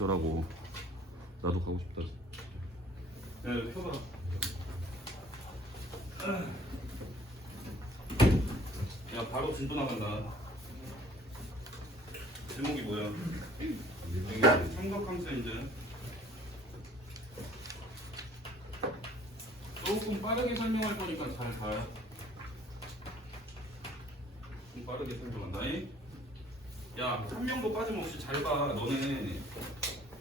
어쩌라고. 나도 가고 싶다. 야, 펴봐. 야, 바로 진도 나간다. 제목이 뭐야? 여기 삼각함수 이제 조금 빠르게 설명할 거니까 잘 봐. 좀 빠르게 설명한다. 야, 한 명도 빠짐없이 잘 봐. 너네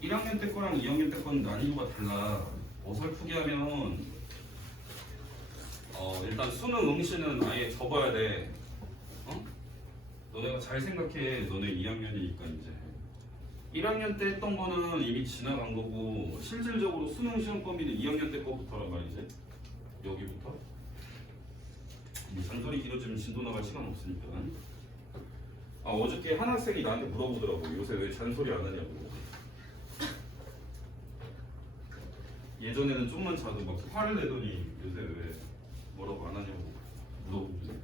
1학년 때 거랑 2학년 때 거는 난이도가 달라. 어설프게 하면 일단 수능 응시는 아예 접어야 돼. 너네가 잘 생각해. 너네 2학년이니까 이제 1학년 때 했던 거는 이미 지나간 거고 실질적으로 수능 시험 범위는 2학년 때 거부터란 말이지. 여기부터. 이 잔소리 길어지면 진도 나갈 시간 없으니까. 어저께 한 학생이 나한테 물어보더라고. 요새 왜 잔소리 안 하냐고. 예전에는 좀만 자도 막 화를 내더니 요새 왜 뭐라고 안 하냐고 물어보더니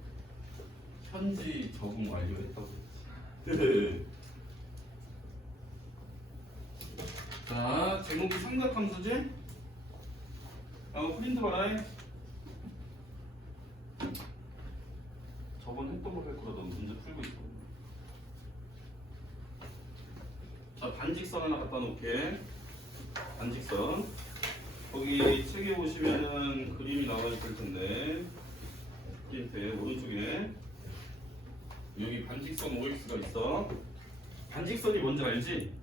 현지 적응 완료했다고. 자, 제목이 삼각함수지? 프린트 봐라. 저번 했던 거 할 거라 너 문제 풀고 있어. 자, 반직선 하나 갖다 놓게. 반직선. 거기 책에 보시면은 그림이 나와 있을 텐데 프린트에 오른쪽에 여기 반직선 OX가 있어. 반직선이 뭔지 알지?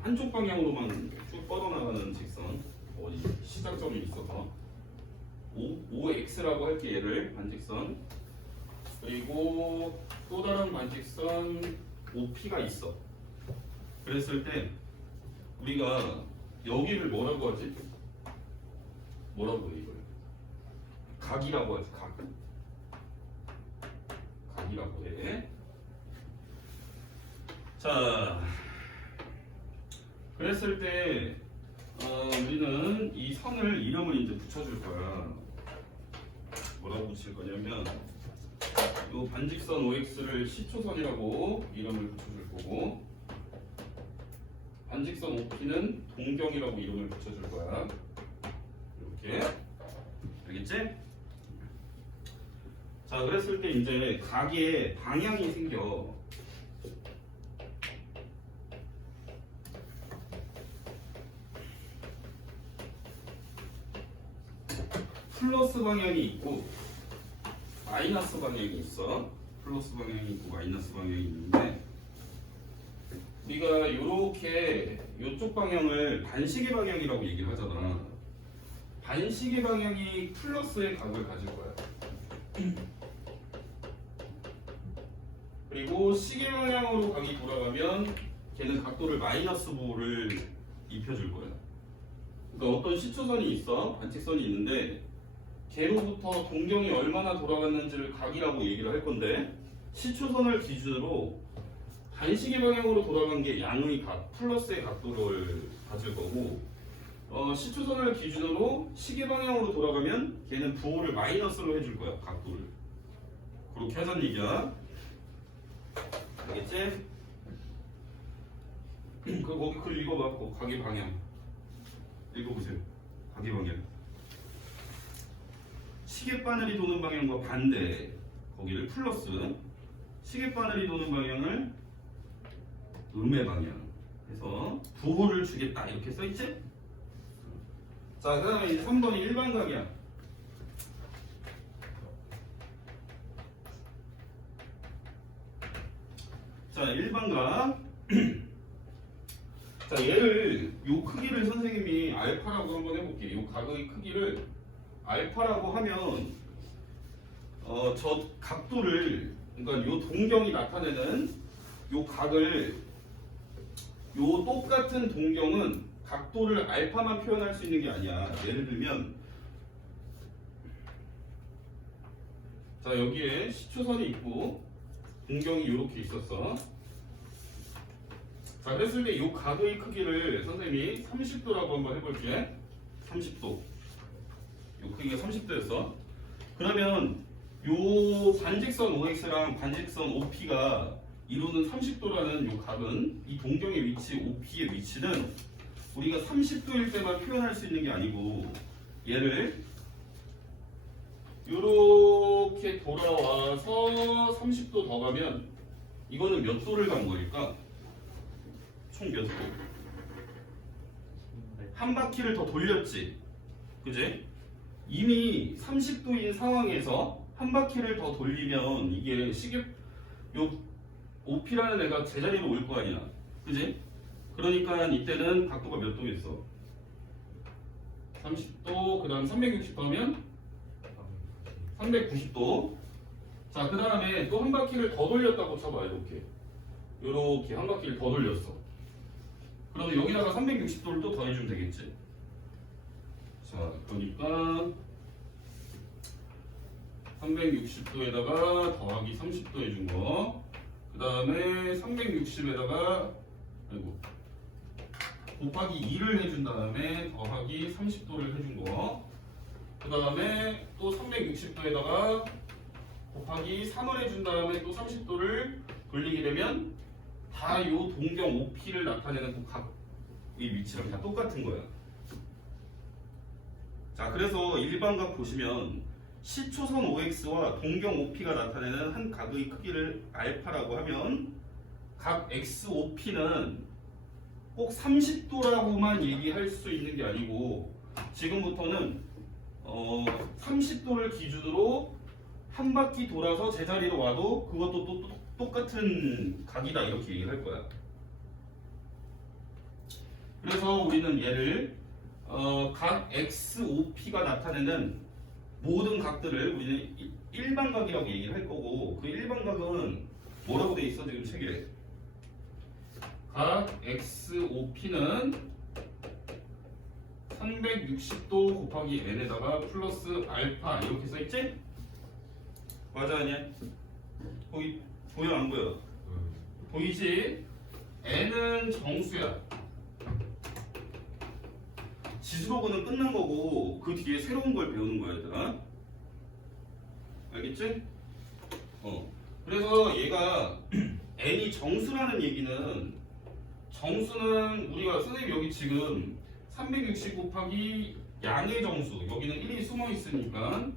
한쪽 방향으로만 쭉 뻗어나가는 직선. 어디 시작점이 있어서 OX라고 할게. 얘를 반직선. 그리고 또 다른 반직선 OP가 있어. 그랬을 때 우리가 여기를 뭐라고 하지? 뭐라고 해 이걸? 각이라고 하지. 각이라고 해. 자, 그랬을 때 우리는 이 선을 이름을 이제 붙여줄 거야. 뭐라고 붙일 거냐면 이 반직선 OX를 시초선이라고 이름을 붙여줄 거고, 반직선 OP는 동경이라고 이름을 붙여줄 거야. 이렇게. 알겠지? 자, 그랬을 때 이제 각의 방향이 생겨. 플러스 방향이 있고 마이너스 방향이 있어. 플러스 방향이 있고 마이너스 방향이 있는데 우리가 이렇게 이쪽 방향을 반시계 방향이라고 얘기를 하잖아. 반시계 방향이 플러스의 각을 가질 거야. 그리고 시계 방향으로 각이 돌아가면 걔는 각도를 마이너스 5를 입혀줄 거야. 그러니까 어떤 시초선이 있어. 반직선이 있는데 걔로부터 동경이 얼마나 돌아갔는지를 각이라고 얘기를 할 건데, 시초선을 기준으로 반시계 방향으로 돌아간 게 양의 각, 플러스의 각도를 가질 거고, 시초선을 기준으로 시계 방향으로 돌아가면 걔는 부호를 마이너스로 해줄 거야. 각도를. 그렇게 하자는 얘기야. 알겠지? 거기 글 읽어봐. 각의 방향 읽어보세요. 각의 방향. 시계바늘이 도는 방향과 반대, 거기를 플러스, 시계바늘이 도는 방향을 음의 방향 해서 부호를 주겠다. 이렇게 써있지? 자, 그 다음에 이제 3번이 일반각이야. 자, 일반각. 자, 얘를 요 크기를 선생님이 알파라고 한번 해볼게. 요 각의 크기를 알파라고 하면 저 각도를, 그러니까 요 동경이 나타내는 요 각을, 요 똑같은 동경은 각도를 알파만 표현할 수 있는 게 아니야. 예를 들면 자, 여기에 시초선이 있고 동경이 이렇게 있었어. 자, 그랬을 때 요 각의 크기를 선생님이 30도라고 한번 해볼게. 30도. 요 크기가 30도였어. 그러면 요 반직선 OX랑 반직선 OP가 이루는 30도라는 요 각은 이 동경의 위치, OP의 위치는 우리가 30도일 때만 표현할 수 있는 게 아니고 얘를 요렇게 돌아와서 30도 더 가면 이거는 몇 도를 간 거일까? 총 몇 도? 한 바퀴를 더 돌렸지. 그지? 이미 30도인 상황에서 한 바퀴를 더 돌리면 이게 시계 요 OP라는 애가 제자리로 올 거 아니야. 그지? 그러니까 이때는 각도가 몇 도겠어? 30도, 그 다음 360도 하면 390도. 자, 그 다음에 또 한 바퀴를 더 돌렸다고 쳐봐. 요렇게 한 바퀴를 더 돌렸어. 그러면 여기다가 360도를 또 더해주면 되겠지. 자, 그러니까 360도에다가 더하기 30도 해준 거. 그 다음에 360에다가 곱하기 2를 해준 다음에 더하기 30도를 해준 거. 그 다음에 또 360도에다가 곱하기 3을 해준 다음에 또 30도를 돌리게 되면 다 요 동경 OP를 나타내는 그 각의 위치랑 다 똑같은 거야. 자, 그래서 일반각 보시면 시초선 OX와 동경 OP가 나타내는 한 각의 크기를 알파라고 하면 각 XOP는 꼭 30도라고만 얘기할 수 있는 게 아니고 지금부터는 30도를 기준으로 한 바퀴 돌아서 제자리로 와도 그것도 또 똑같은 각이다 이렇게 얘기할 거야. 그래서 우리는 얘를 각 XOP가 나타내는 모든 각들을 우리는 일반각이라고 얘기를 할 거고 그 일반각은 뭐라고 돼 있어 지금 책에? 각 XOP는 360도 곱하기 n에다가 플러스 알파 이렇게 써있지? 맞아 아니야? 거기 보여 안 보여? 보이지? n은 정수야. 지수로그는 끝난 거고 그 뒤에 새로운 걸 배우는 거야 얘들아. 알겠지? 그래서 얘가 n이 정수라는 얘기는 정수는 우리가 선생님 여기 지금 360 곱하기 양의 정수 여기는 1이 숨어 있으니까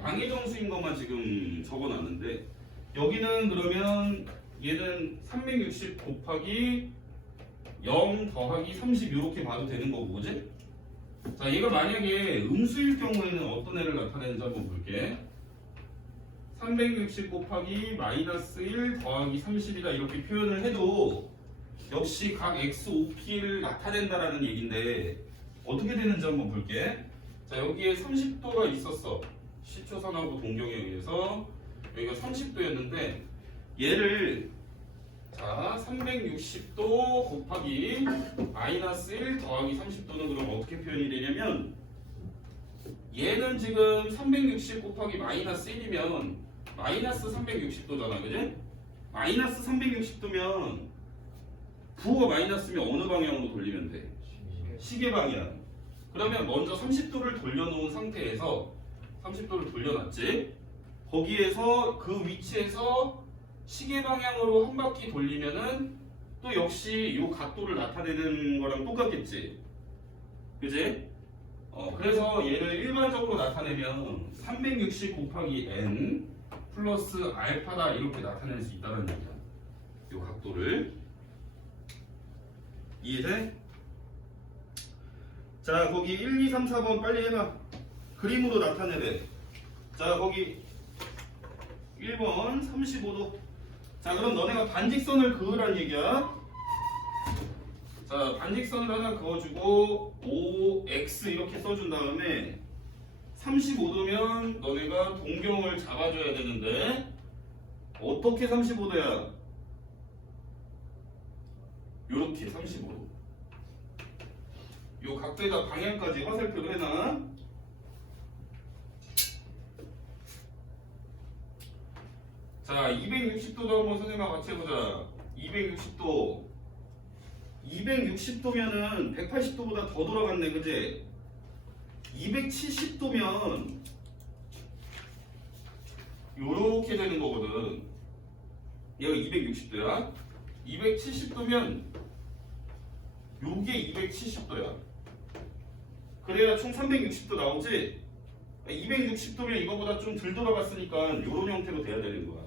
양의 정수인 것만 지금 적어놨는데 여기는 그러면 얘는 360 곱하기 0 더하기 30 이렇게 봐도 되는 거고 그지? 자, 얘가 만약에 음수일 경우에는 어떤 애를 나타내는지 한번 볼게. 360 곱하기 마이너스 1 더하기 30이다 이렇게 표현을 해도 역시 각 XOP를 나타낸다라는 얘기인데 어떻게 되는지 한번 볼게. 자, 여기에 30도가 있었어. 시초선하고 동경에 의해서 여기가 30도였는데 얘를 자 360도 곱하기 마이너스 1 더하기 30도는 그럼 어떻게 표현이 되냐면 얘는 지금 360 곱하기 마이너스 1이면 마이너스 360도잖아 그지? 마이너스 360도면 부호가 마이너스면 어느 방향으로 돌리면 돼? 시계 방향. 그러면 먼저 30도를 돌려놓은 상태에서 30도를 돌려놨지? 거기에서 그 위치에서 시계 방향으로 한 바퀴 돌리면은 또 역시 이 각도를 나타내는 거랑 똑같겠지? 그지? 그래서 얘를 일반적으로 나타내면 360 곱하기 n 플러스 알파다 이렇게 나타낼 수 있다는 얘기야. 이 각도를. 이해돼? 자, 거기 1, 2, 3, 4번 빨리 해봐. 그림으로 나타내래. 자, 거기 1번 35도. 자, 그럼 너네가 반직선을 그으란 얘기야. 자, 반직선을 하나 그어주고 OX 이렇게 써준 다음에 35도면 너네가 동경을 잡아줘야 되는데 어떻게 35도야? 요렇게 35도. 요 각도에다 방향까지 화살표를 해놔. 자, 260도도 한번 선생님과 같이 해보자. 260도. 260도면은 180도보다 더 돌아갔네, 그지? 270도면 요렇게 되는 거거든. 얘가 260도야. 270도면 요게 270도야. 그래야 총 360도 나오지. 260도면 이거보다 좀 덜 돌아갔으니까 요런 형태로 돼야 되는 거야.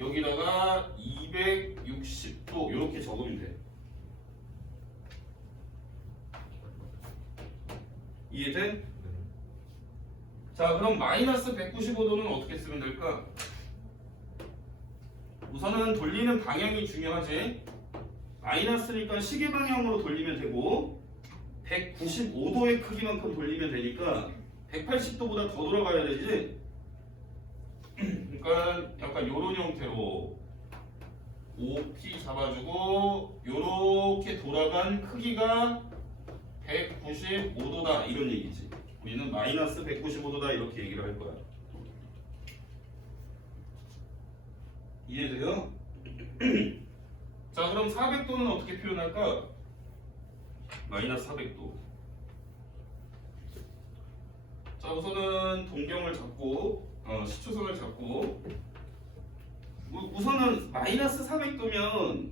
여기다가 260도 이렇게 적으면 돼. 이해돼? 자, 그럼 마이너스 195도는 어떻게 쓰면 될까? 우선은 돌리는 방향이 중요하지. 마이너스니까 시계 방향으로 돌리면 되고 195도의 크기만큼 돌리면 되니까 180도보다 더 돌아가야 되지. 그러니까 약간 요런 형태로 OP 잡아주고 요렇게 돌아간 크기가 195도다 이런 얘기지. 우리는 마이너스 195도다 이렇게 얘기를 할 거야. 이해돼요? 자, 그럼 400도는 어떻게 표현할까? 마이너스 400도. 자, 우선은 동경을 잡고 시초선을 잡고 우선은 마이너스 400도면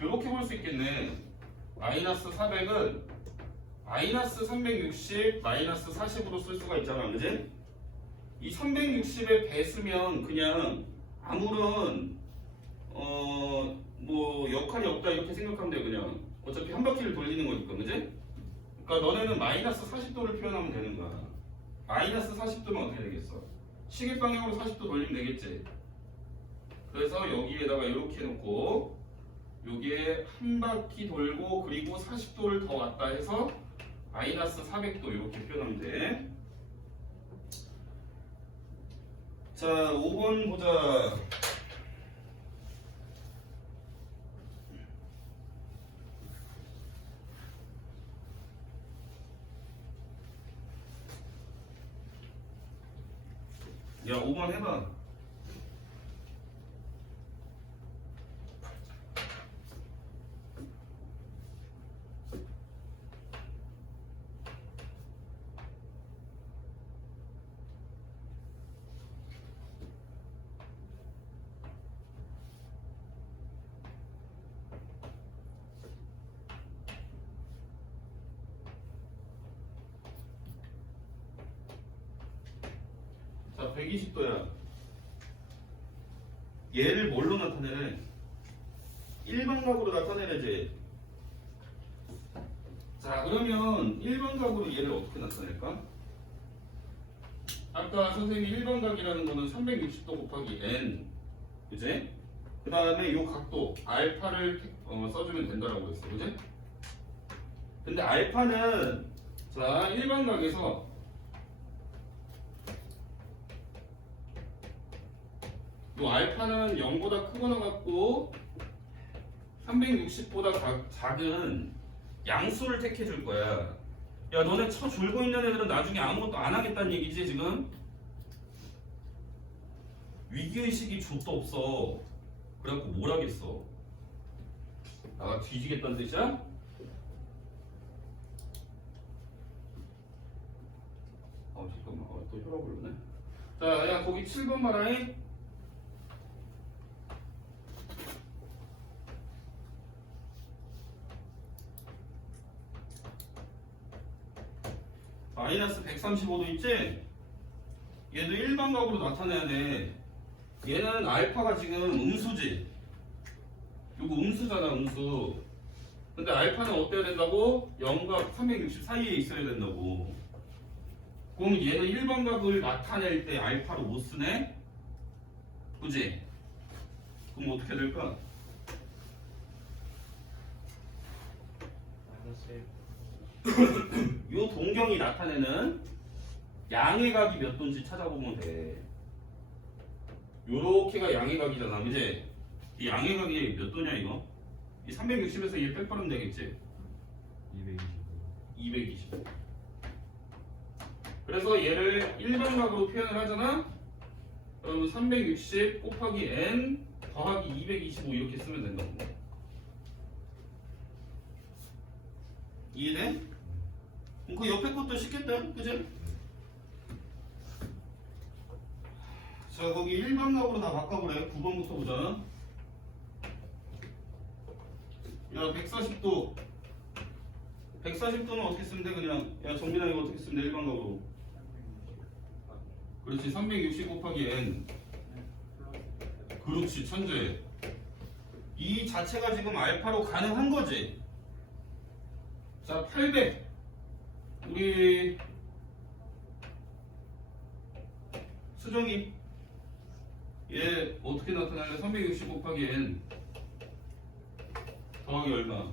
이렇게 볼 수 있겠네. 마이너스 400은 마이너스 360 마이너스 40으로 쓸 수가 있잖아, 그지? 이 360에 배수면 그냥 아무런 뭐 역할이 없다 이렇게 생각하면 돼. 그냥 어차피 한 바퀴를 돌리는 거니까, 그지? 그러니까 너네는 마이너스 40도를 표현하면 되는 거야. 마이너스 40도면 어떻게 되겠어? 시계 방향으로 40도 돌리면 되겠지. 그래서 여기에다가 이렇게 놓고 여기에 한 바퀴 돌고 그리고 40도를 더 왔다 해서 마이너스 400도 이렇게 표현하면 돼. 자, 5번 보자. 야, 5번 해봐. 자, 120도야. 얘를 뭘로 나타내래? 일반각으로 나타내야지. 자, 그러면 일반각으로 얘를 어떻게 나타낼까? 아까 선생님이 일반각이라는 거는 360도 곱하기 n, 그지? 그 다음에 이 각도 알파를 써주면 된다라고 했어, 그지? 근데 알파는 자, 일반각에서 이 알파는 0보다 크거나 같고 360보다 작은 양수를 택해줄 거야. 야, 너네 쳐 졸고 있는 애들은 나중에 아무것도 안 하겠다는 얘기지 지금? 위기의식이 좆도 없어. 그래갖고 뭘 하겠어? 나가 뒤지겠다는 뜻이야? 잠깐만, 또 혈압 오르네. 자, 야, 거기 7번 봐라잉. 마이너스 135도 있지? 얘도 일반각으로 나타내야 돼. 얘는 알파가 지금 음수지. 요거 음수잖아, 음수. 근데 알파는 어때야 된다고? 0과 360 사이에 있어야 된다고. 그럼 얘는 일반각을 나타낼 때 알파로 못 쓰네? 그지? 그럼 어떻게 될까? 요 동경이 나타내는 양의 각이 몇 도인지 찾아보면 돼. 요렇게가 양의 각이잖아, 그지? 이 양의 각이 몇 도냐 이거? 이 360에서 얘 빼버리면 되겠지? 220. 그래서 얘를 일반각으로 표현을 하잖아? 그럼 360 곱하기 n 더하기 225 이렇게 쓰면 된다고. 이해돼? 그 옆에 것도 쉽겠다, 그지? 자, 거기 일반각으로 다 바꿔보래. 9번부터 보자. 야, 140도. 140도는 어떻게 쓰면 돼? 그냥. 야, 정민아 이거 어떻게 쓰면 돼? 일반각으로. 그렇지. 360 곱하기 n. 그렇지. 천재. 이 자체가 지금 알파로 가능한 거지. 자, 800. 우리 수정이 얘 어떻게 나타날래? 360 곱하기 n 더하기 얼마?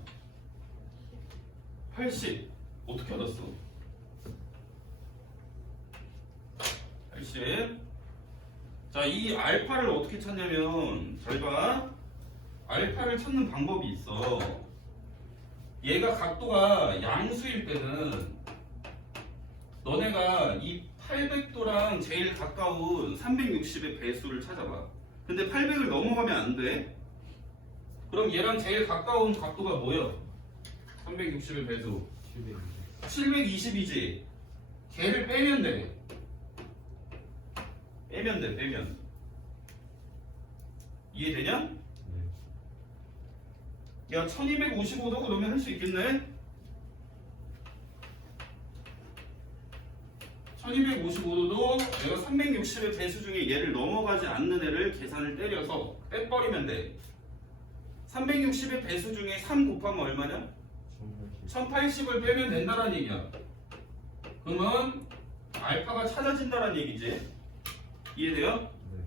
80. 어떻게 알았어? 80. 자, 이 알파를 어떻게 찾냐면 잘 봐. 알파를 찾는 방법이 있어. 얘가 각도가 양수일 때는 너네가 이 800도랑 제일 가까운 360의 배수를 찾아봐. 근데 800을 넘어가면 안 돼. 그럼 얘랑 제일 가까운 각도가 뭐야? 360의 배수 720이지. 걔를 빼면 돼. 빼면 이해되냐? 야, 1255도 그러면 할 수 있겠네? 1255도도 내가 360의 배수 중에 얘를 넘어가지 않는 애를 계산을 때려서 빼버리면 돼. 360의 배수 중에 3 곱하면 얼마냐? 1080을 빼면 된다는 얘기야. 그러면 알파가 찾아진다는 얘기지. 이해돼요? 네.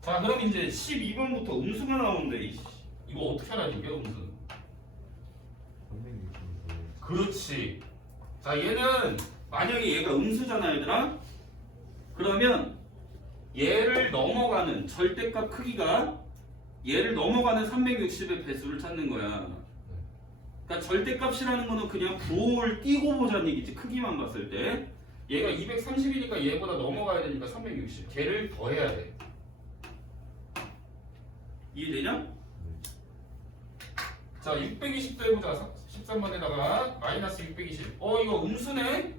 자, 그럼 이제 12번부터 음수가 나오는데 이거 어떻게 알아야 돼? 음수. 그렇지. 자, 얘는 만약에 얘가 음수잖아, 얘들아. 그러면 얘를 넘어가는 절대값 크기가 얘를 넘어가는 360의 배수를 찾는 거야. 그러니까 절대값이라는 거는 그냥 부호를 띄고 보자는 얘기지. 크기만 봤을 때. 얘가 230이니까 얘보다 넘어가야 되니까 360. 걔를 더해야 돼. 이해되냐? 자, 620도 해보자. 13번에다가 마이너스 620. 이거 음수네?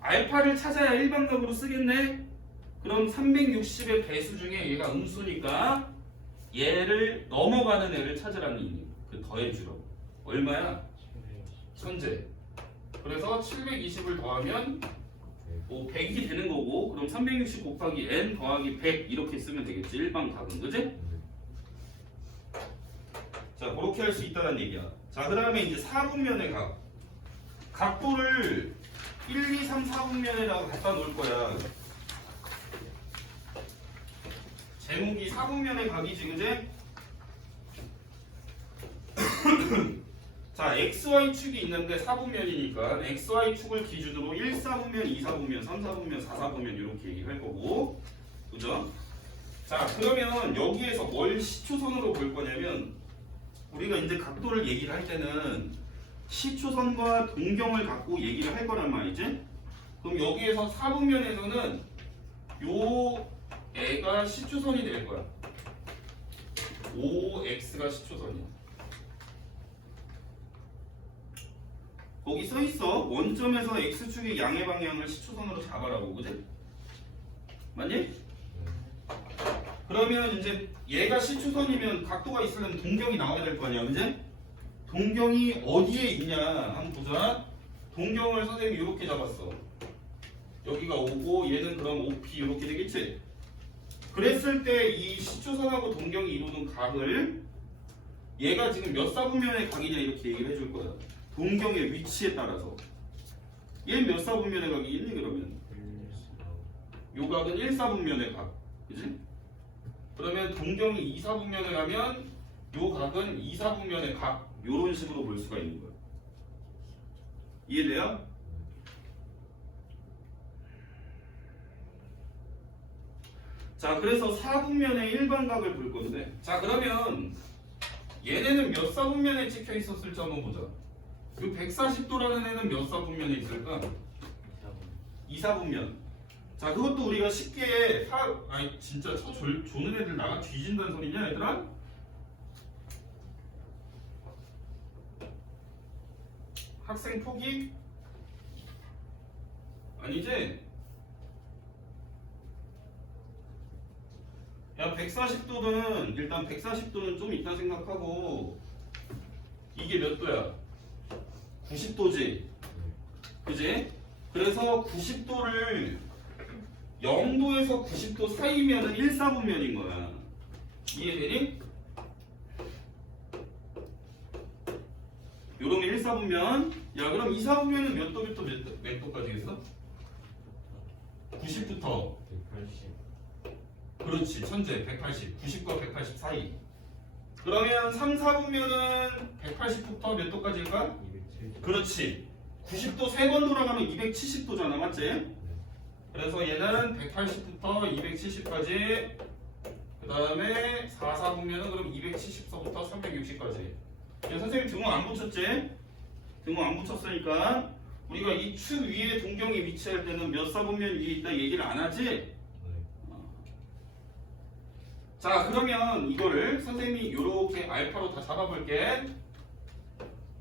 알파를 찾아야 일반값으로 쓰겠네? 그럼 360의 배수 중에 얘가 음수니까 얘를 넘어가는 애를 찾으라는 얘기. 그 더해주라고. 얼마야? 천재. 그래서 720을 더하면 100이 되는 거고, 그럼 360 곱하기 n 더하기 100 이렇게 쓰면 되겠지. 일반각은. 그지? 자, 그렇게 할 수 있다는 얘기야. 자, 그 다음에 이제 4분면의 각. 각도를 1, 2, 3, 4분면에다가 갖다 놓을 거야. 제목이 4분면의 각이지, 그지? 자, XY축이 있는데 4분면이니까 XY축을 기준으로 1, 4분면, 2, 4분면, 3, 4분면, 4, 4분면 이렇게 얘기할 거고. 그죠? 자, 그러면 여기에서 뭘 시초선으로 볼 거냐면 우리가 이제 각도를 얘기를 할 때는 시초선과 동경을 갖고 얘기를 할 거란 말이지. 그럼 여기에서 4분면에서는 요 애가 시초선이 될 거야. OX가 시초선이야. 거기 써 있어. 원점에서 X축의 양의 방향을 시초선으로 잡아라고. 그지? 맞니? 그러면 이제 얘가 시초선이면 각도가 있으려면 동경이 나와야 될 거 아니야, 그지? 동경이 어디에 있냐 한번 보자. 동경을 선생님이 이렇게 잡았어. 여기가 O고 얘는 그럼 OP 이렇게 되겠지? 그랬을 때 이 시초선하고 동경이 이루는 각을 얘가 지금 몇 사분면의 각이냐 이렇게 얘기를 해줄 거야. 동경의 위치에 따라서. 얘는 몇 사분면의 각이 있니 그러면? 요 각은 1사분면의 각. 그지? 그러면 동경이 2사분면에 가면 요 각은 2사분면의 각. 요런 식으로 볼 수가 있는 거예요. 이해돼요? 자, 그래서 4분면의 일반각을 볼 건데, 자, 그러면 얘네는 몇 사분면에 찍혀 있었을지 한번 보자. 요 140도라는 애는 몇 사분면에 있을까? 2사분면. 자, 그것도 우리가 쉽게 아니 진짜 조는 애들 나가 뒤진다는 소리냐 얘들아? 학생 포기? 아니지? 140도는 일단 140도는 좀 있다 생각하고 이게 몇 도야? 90도지. 그지? 그래서 90도를 0도에서 90도 사이면은 1사분면인 거야. 이해되니? 요러면 1사분면. 야, 그럼 2사분면은 몇 도부터 몇 도까지겠어? 90부터. 180. 그렇지, 천재. 180. 90과 180 사이. 그러면 3, 4분면은 180부터 몇 도까지일까? 270. 그렇지. 90도 3번 돌아가면 270도잖아, 맞지? 그래서 얘는 180부터 270까지, 그 다음에 4, 4분면은 그럼 270서부터 360까지. 선생님 등호 안 붙였지? 등호 안 붙였으니까 우리가 이 축 위에 동경이 위치할 때는 몇 사분면 위에 있다 얘기를 안 하지? 네. 자, 그러면 이거를 선생님이 이렇게 알파로 다 잡아볼게.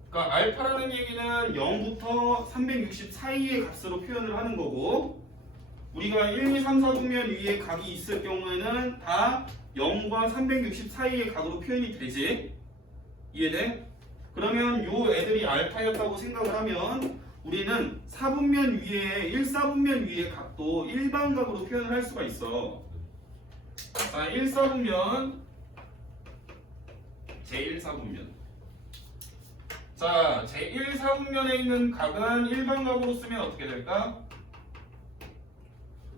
그러니까 알파라는 얘기는 0부터 360 사이의 값으로 표현을 하는 거고, 우리가 1, 2, 3, 4분면 위에 각이 있을 경우에는 다 0과 360 사이의 각으로 표현이 되지. 이해돼? 그러면 요 애들이 알파였다고 생각을 하면 우리는 4분면 위에 1사분면 위의 각도 일반각으로 표현을 할 수가 있어. 자, 1사분면 제1사분면. 자, 제1사분면에 있는 각은 일반각으로 쓰면 어떻게 될까?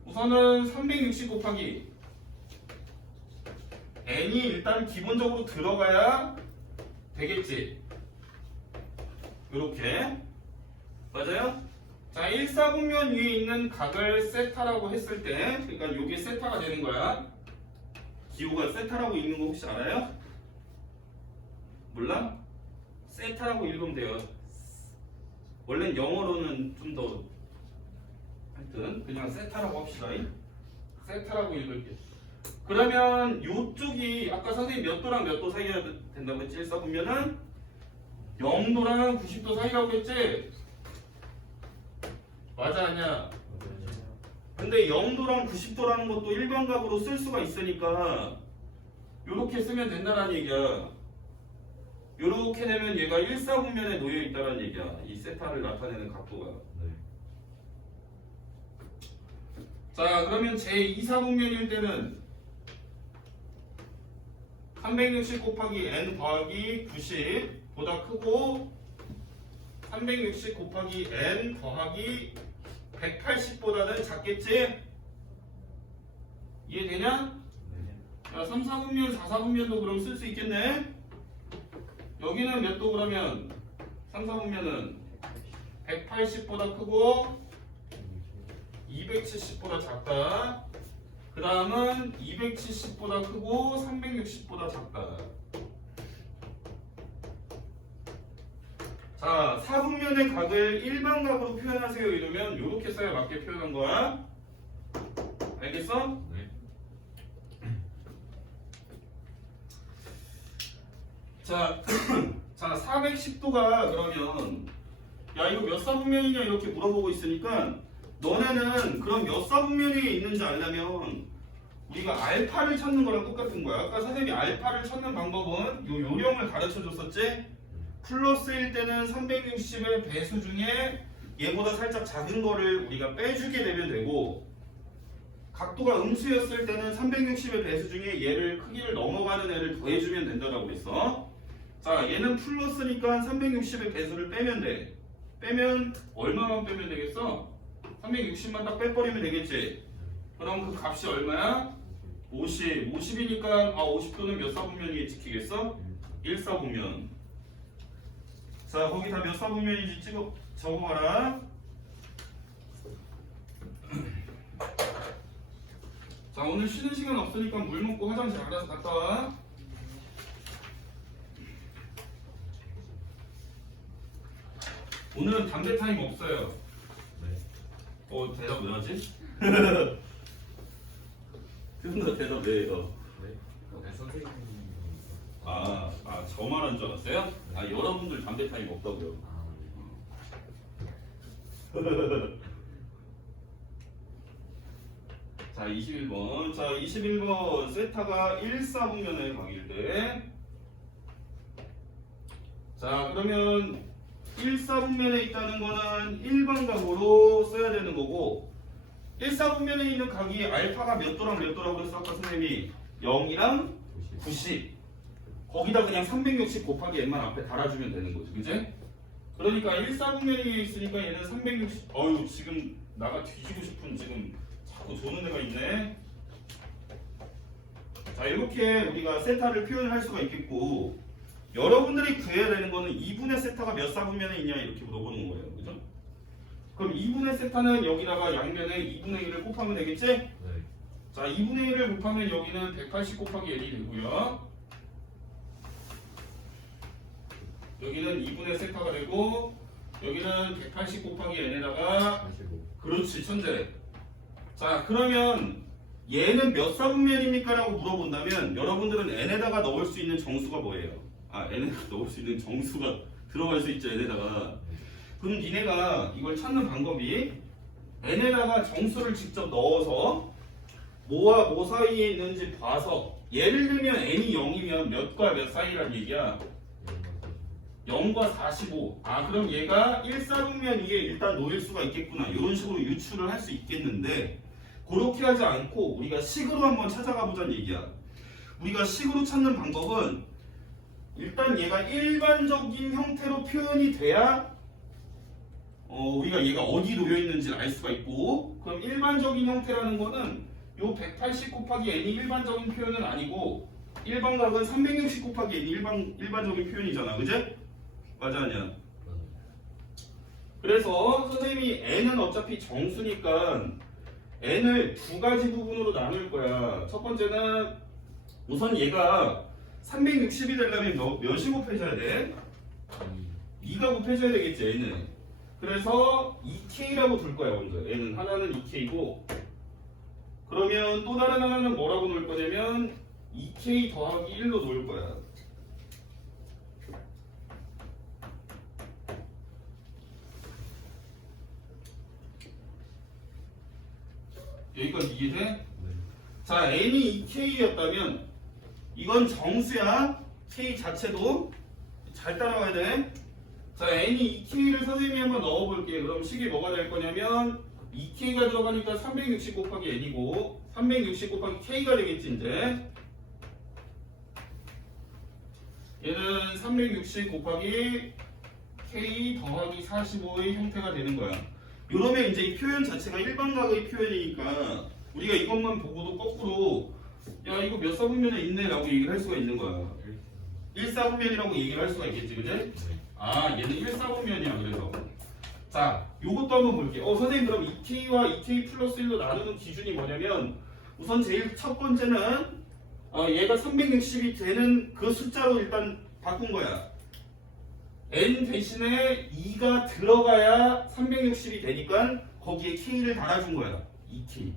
우선은 360 곱하기 n이 일단 기본적으로 들어가야 되겠지. 요렇게. 맞아요? 자, 1사분면 위에 있는 각을 세타라고 했을 때, 그러니까 요게 세타가 되는 거야. 기호가 세타라고 읽는 거 혹시 알아요? 몰라? 세타라고 읽으면 돼요. 원래는 영어로는 좀 더, 하여튼 그냥 세타라고 합시다. 세타라고 읽을게. 그러면 요쪽이 아까 선생님 몇 도랑 몇 도 사이가 된다고 했지? 1사분면은 0도랑 90도 사이라고 했지? 맞아, 아니야? 근데 0도랑 90도라는 것도 일반각으로 쓸 수가 있으니까 요렇게 쓰면 된다는 얘기야. 요렇게 되면 얘가 1사분면에 놓여 있다는 얘기야. 이 세타를 나타내는 각도가. 네. 자, 그러면 제2사분면일 때는 360 곱하기 n 더하기 90보다 크고 360 곱하기 n 더하기 180보다는 작겠지? 이해되냐? 네. 야, 3, 4분면, 4, 4분면도 그럼 쓸 수 있겠네? 여기는 몇 도 그러면? 3, 4분면은 180보다 크고 270보다 작다. 그 다음은 270보다 크고 360보다 작다. 자, 4분면의 각을 일반각으로 표현하세요 이러면 이렇게 써야 맞게 표현한 거야. 알겠어? 네. 자, 자 410도가 그러면 야 이거 몇 사분면이냐 이렇게 물어보고 있으니까 너네는 그럼 몇 사분면이 있는지 알려면 우리가 알파를 찾는 거랑 똑같은 거야. 아까 선생님이 알파를 찾는 방법은 요 요령을 가르쳐 줬었지? 플러스일 때는 360의 배수 중에 얘보다 살짝 작은 거를 우리가 빼주게 되면 되고, 각도가 음수였을 때는 360의 배수 중에 얘를 크기를 넘어가는 애를 더해주면 된다고 그랬어. 자, 얘는 플러스니까 360의 배수를 빼면 돼. 빼면 얼마만 빼면 되겠어? 360만 딱 빼버리면 되겠지. 그럼 그 값이 얼마야? 50. 50이니까 50도는 몇 사분면이 지키겠어? 1사분면. 자, 거기 다 몇 사분면인지 적어봐라. 자, 오늘 쉬는 시간 없으니까 물 먹고 화장실 알아서 갔다 와. 오늘은 담배 타임 없어요. 네. 대답 왜 하지? 그분도 대답 왜 해요? 네. 선생님. 저 말한 줄 알았어요? 여러분들 담배 타임 없다고요. 아, 네. 자, 21번. 자, 21번 세타가 1사분면의 각일 때. 자, 그러면 1사분면에 있다는 거는 일반각으로 써야 되는 거고 1사분면에 있는 각이 알파가 몇 도랑 몇 도라고 그랬어 아까 선생님이 0이랑 90 거기다 그냥 360 곱하기 n만 앞에 달아주면 되는 거지 그지? 그러니까 1사분면이 있으니까 얘는 360 어휴 지금 나가 뒤지고 싶은 지금 자꾸 조는 데가 있네. 자 이렇게 우리가 세타를 표현할 수가 있겠고 여러분들이 구해야 되는 거는 2분의 세타가 몇 사분면에 있냐 이렇게 물어보는 거예요. 그죠? 그럼 2분의 세타는 여기다가 양면에 2분의 1을 곱하면 되겠지? 네. 자 2분의 1을 곱하면 여기는 180 곱하기 n이 되고요. 여기는 2분의 세타가 되고 여기는 180 곱하기 n에다가 45. 그렇지 천재. 자 그러면 얘는 몇 사분면입니까? 라고 물어본다면 여러분들은 n에다가 넣을 수 있는 정수가 뭐예요? n에다가 넣을 수 있는 정수가 들어갈 수 있죠 n에다가. 그럼 니네가 이걸 찾는 방법이 n에다가 정수를 직접 넣어서 뭐와 뭐 사이에 있는지 봐서 예를 들면 n이 0이면 몇과 몇 사이란 얘기야? 0과 45. 그럼 얘가 1사분면 위에 일단 놓일 수가 있겠구나. 이런 식으로 유추를 할 수 있겠는데 그렇게 하지 않고 우리가 식으로 한번 찾아가 보자는 얘기야. 우리가 식으로 찾는 방법은 일단 얘가 일반적인 형태로 표현이 돼야 우리가 얘가 어디 놓여 있는지를 알 수가 있고 그럼 일반적인 형태라는 거는 요 180 곱하기 n이 일반적인 표현은 아니고 일반각은 360 곱하기 n이 일반적인 표현이잖아. 그제? 맞아 아니야? 그래서 선생님이 n은 어차피 정수니까 n을 두 가지 부분으로 나눌 거야. 첫 번째는 우선 얘가 360이 되려면 몇이 곱해져야 돼? 2가 곱해져야 되겠지 n은. 그래서 2k라고 둘 거야 먼저. n은 하나는 2k고 그러면 또 다른 하나는 뭐라고 놓을 거냐면 2k 더하기 1로 놓을 거야. 여기까지 이해돼? 네. 자 n이 2k였다면 이건 정수야. k 자체도 잘 따라와야 돼. 자 n이 2k를 선생님이 한번 넣어볼게요. 그럼 식이 뭐가 될 거냐면 2k가 들어가니까 360 곱하기 n이고 360 곱하기 k가 되겠지 이제. 얘는 360 곱하기 k 더하기 45의 형태가 되는 거야. 이러면 이제 이 표현 자체가 일반각의 표현이니까 우리가 이것만 보고도 거꾸로 야 이거 몇 사분면에 있네 라고 얘기를 할 수가 있는 거야. 1사분면이라고 얘기를 할 수가 있겠지 그지? 얘는 1사분면이야. 그래서 자 요것도 한번 볼게요. 선생님 그럼 2k와 2k 플러스 1로 나누는 기준이 뭐냐면 우선 제일 첫 번째는 얘가 360이 되는 그 숫자로 일단 바꾼 거야. n 대신에 2가 들어가야 360이 되니까 거기에 k를 달아준 거야. 2k.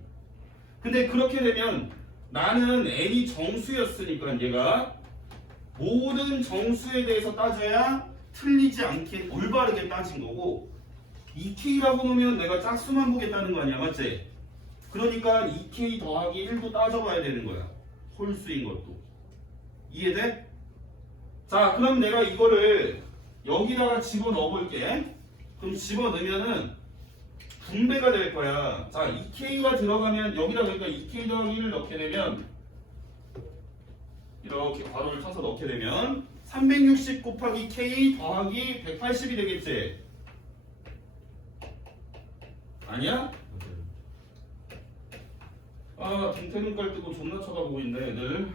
근데 그렇게 되면 나는 n이 정수였으니까 얘가 모든 정수에 대해서 따져야 틀리지 않게 올바르게 따진 거고 2k라고 놓으면 내가 짝수만 보겠다는 거 아니야 맞지? 그러니까 2k 더하기 1도 따져봐야 되는 거야. 홀수인 것도. 이해돼? 자 그럼 내가 이거를 여기다가 집어넣어 볼게. 그럼 집어넣으면은 분배가 될 거야. 자 2k가 들어가면 여기다 그러니까 2k 더하기 1을 넣게 되면 이렇게 괄호를 쳐서 넣게 되면 360 곱하기 k 더하기 180이 되겠지? 아니야? 동태 눈깔 뜨고 존나 쳐다보고 있네 애들.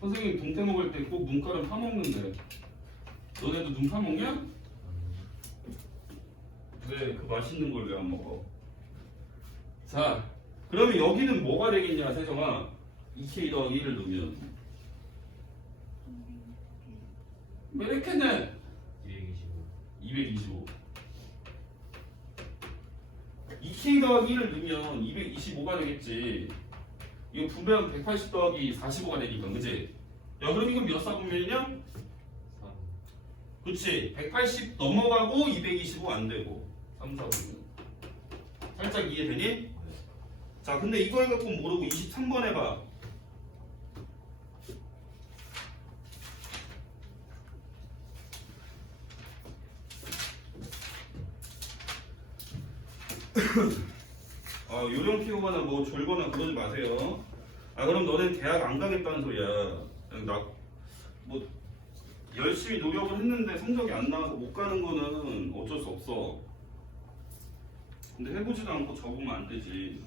선생님 동태 먹을 때 꼭 눈깔은 파먹는데 너네도 눈 파먹냐? 왜 그 맛있는 걸 왜 안 먹어? 자 그러면 여기는 뭐가 되겠냐 세정아? 2k 더하기 1을 넣으면 왜 이렇게 내? 225 2k 더하기 1을 넣으면 225가 되겠지. 이거 분배하면 180 더하기 45가 되니까 그치? 야 그럼 이건 몇 사분면이냐? 그치 180 넘어가고 225 안되고 3, 4분면 살짝 이해되니? 자, 근데 이걸 갖고 모르고 23번 해봐. 요령 피우거나 뭐 졸거나 그러지 마세요. 그럼 너는 대학 안 가겠다는 소리야. 뭐 열심히 노력을 했는데 성적이 안 나와서 못 가는 거는 어쩔 수 없어. 근데 해보지도 않고 적으면 안 되지.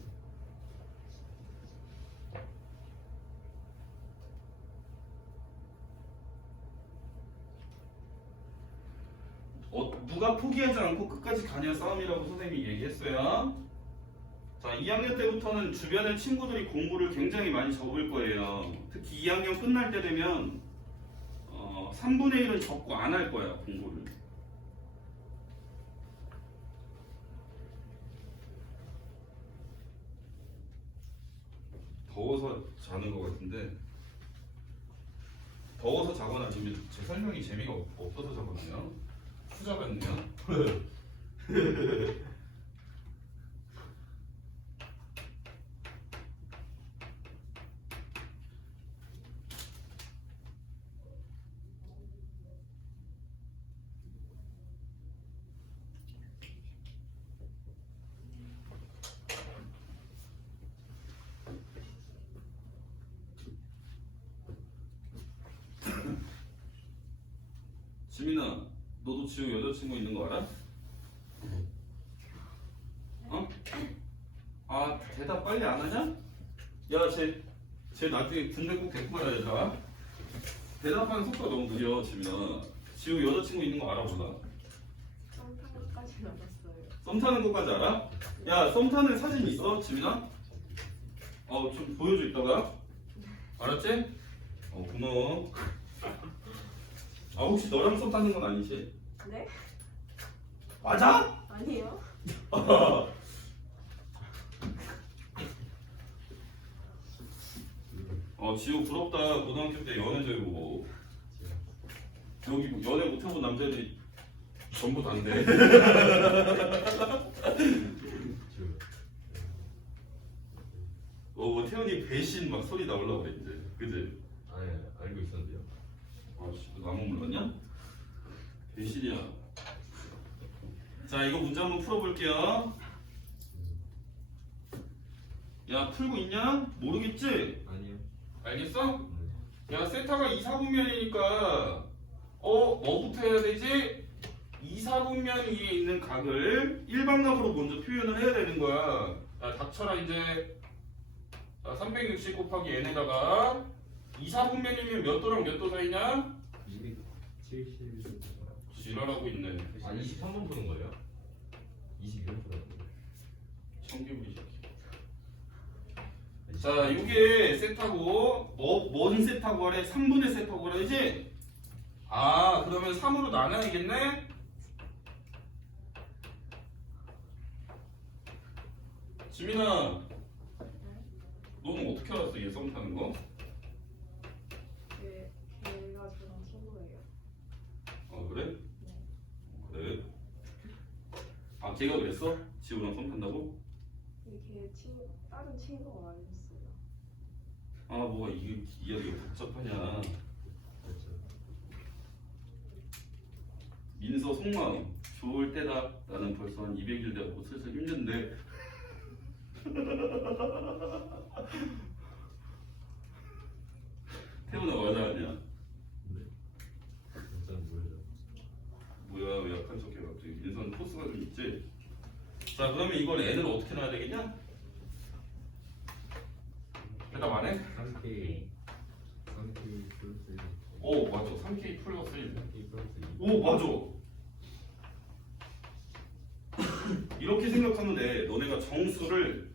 누가 포기하지 않고 끝까지 가냐 싸움이라고 선생님이 얘기했어요. 자, 2학년 때부터는 주변의 친구들이 공부를 굉장히 많이 적을 거예요. 특히 2학년 끝날 때 되면 3분의 1은 적고 안 할 거야, 공부를. 더워서 자는 것 같은데, 더워서 자거나 아니면 제 설명이 재미가 없어서 자거나요? 후자 같네요. 지민아, 너도 지금 여자친구 있는 거 알아? 대답 빨리 안 하냐? 야, 쟤 나중에 군대 꼭 데리고 가야 되더라. 대답하는 속도가 너무 느려, 지민아. 지금 여자친구 있는 거 알아, 몰라? 썸 타는 것까지 알았어요. 썸 타는 것까지 알아? 야, 썸 타는 사진 있어, 지민아? 좀 보여줘 이따가. 알았지? 고마워. 혹시 너랑 썸 타는 건 아니지? 네? 맞아? 아니요. 지우 부럽다. 고등학교 때 연애 되고 여기 연애 못해본 남자들이 전부 다인데. 뭐 태연이 배신 막 소리 나오려고 그래 이제. 그지? 알고 있었는데요. 나만 몰랐냐? 배신이야. 자, 이거 문제 한번 풀어볼게요. 야, 풀고 있냐? 모르겠지? 아니요. 알겠어? 야, 세타가 2, 4분면이니까 뭐부터 해야 되지? 2, 4분면 위에 있는 각을 일반각으로 먼저 표현을 해야 되는 거야. 야, 닥쳐라 이제. 자, 360 곱하기 n에다가 2, 4분면이면 몇 도랑 몇 도 사이냐? 270. 지랄하고 있네. 23번 푸는 거예요? 22번 푸는 거예요? 청기부리 새끼. 자, 이게 세타고 뭔 세타고 하래? 3분의 세타고 하래지? 그러면 3으로 나눠야겠네? 지민아, 너는 어떻게 알았어? 얘 썸 타는 거? 걔가 저랑 친구예요. 그래? 네. 그래? 걔가 그랬어? 지우랑 썸 탄다고? 걔 친구 다른 친구가 말해줬어요. 뭐가 이게 이야기가 복잡하냐? 민서 속마음 좋을 때다. 나는 벌써 한 200일 되고 슬슬 힘든데. 태훈아 맞아 아니야? 네. 일단 뭐예요? 뭐야 왜 약한 척해 갑자기. 민서는 포스가 좀 있지? 자, 그러면 이걸 n을 어떻게 놔야 되겠냐? 대답 안 해? 3K 플러스 오 맞아. 3k 플러스 1. 3K 플러스 2. 오 맞아. 이렇게 생각하면 돼. 너네가 정수를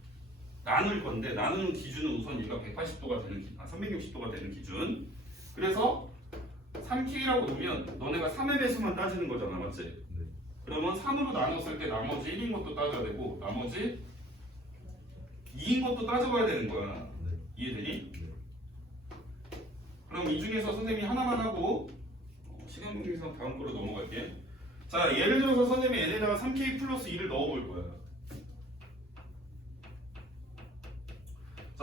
나눌 건데 나누는 기준은 우선 얘가 180도가 되는 360도가 되는 기준. 그래서 3k라고 놓으면 너네가 3의 배수만 따지는 거잖아, 맞지? 네. 그러면 3으로 나눴을 때 나머지 1인 것도 따져야 되고 나머지 2인 것도 따져봐야 되는 거야. 네. 이해되니? 네. 그럼 이 중에서 선생님이 하나만 하고 시간 관계상 다음 거로 넘어갈게. 자, 예를 들어서 선생님이 n에다가 3k 플러스 2를 넣어볼 거야.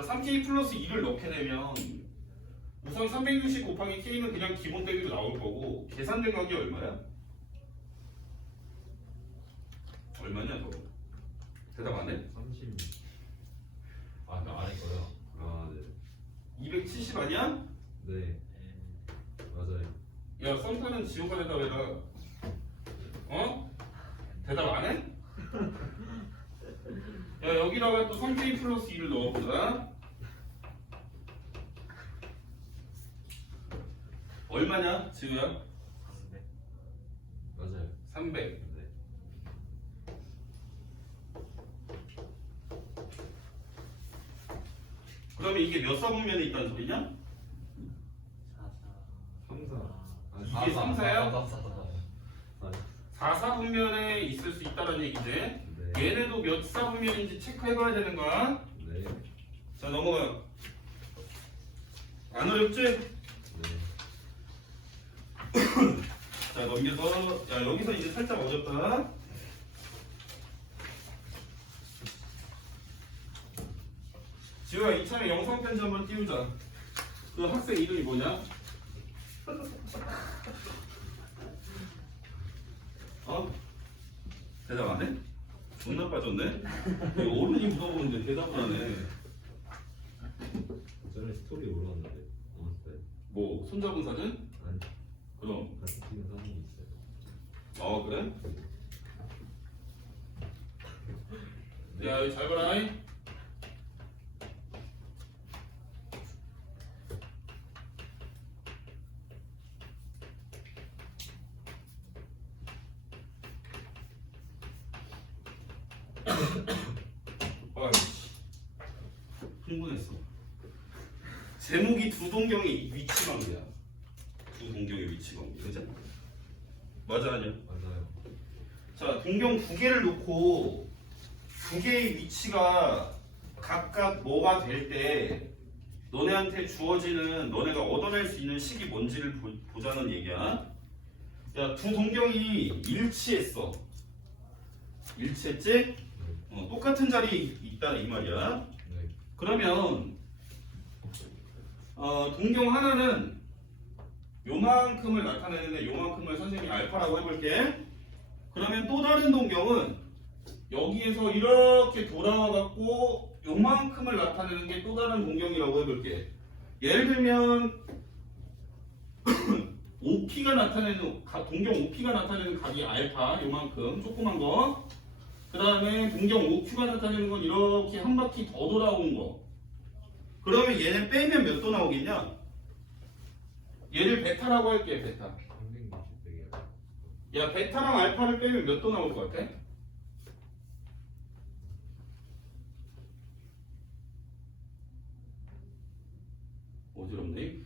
자, 3k 플러스 2를 넣게 되면 우선 360 곱하기 k는 그냥 기본 대비로 나올 거고 계산된 값이 얼마야? 얼마냐 저거? 대답 안 해? 30. 아, 나 안할 거요. 아, 네. 270 아니야? 네. 맞아요. 야, 썸타는 지호가 대답해라. 어? 대답 안 해? 야, 여기다가 또 3k 플러스 2를 넣어보자. 얼마냐, 지우야? 맞아요. 300. 네. 그러면 이게 몇 사분면에 있다는 소리냐? 3, 4. 이게 3, 4야? 4. 4, 4분면에 있을 수 있다는 얘기지. 네. 얘네도 몇 사분면인지 체크해봐야 되는 거야. 네. 자, 넘어가요. 안 어렵지? 네. 자, 넘겨서. 야, 여기서 이제 살짝 어렵다. 지우야, 이참에 영상 편지 한번 띄우자. 그 학생 이름이 뭐냐? 어? 대답 안 해? 존나 빠졌네? 이거 어른이 물어보는데 대답을 안 해. 전에 스토리 올라왔는데 어땠어요? 뭐, 손잡은 사진? 아니, 그럼. 같이 찍은 사진이 있어요. 어, 그래? 야, 여기 잘 봐라. 아이씨, 흥분했어. 제목이 두 동경의 위치 관계야. 두 동경의 위치 관계, 그지? 맞아 아니야? 맞아요. 자, 동경 두 개를 놓고 두 개의 위치가 각각 뭐가 될 때 너네한테 주어지는 너네가 얻어낼 수 있는 식이 뭔지를 보자는 얘기야. 야, 두 동경이 일치했어. 일치했지? 똑같은 자리에 있다 이 말이야. 네. 그러면 동경 하나는 요만큼을 나타내는데 요만큼을 선생님이 알파라고 해볼게. 그러면 또 다른 동경은 여기에서 이렇게 돌아와 갖고 요만큼을 나타내는 게 또 다른 동경이라고 해볼게. 예를 들면 OP가 나타내는 동경 OP가 나타내는 각이 알파 요만큼 조그만 거. 그 다음에 동경 OQ가 나타내는 건 이렇게 한 바퀴 더 돌아온 거. 그러면 얘네 빼면 몇 도 나오겠냐? 얘를 베타라고 할게. 베타. 360 야, 베타랑 알파를 빼면 몇 도 나올 것 같아? 어지럽네.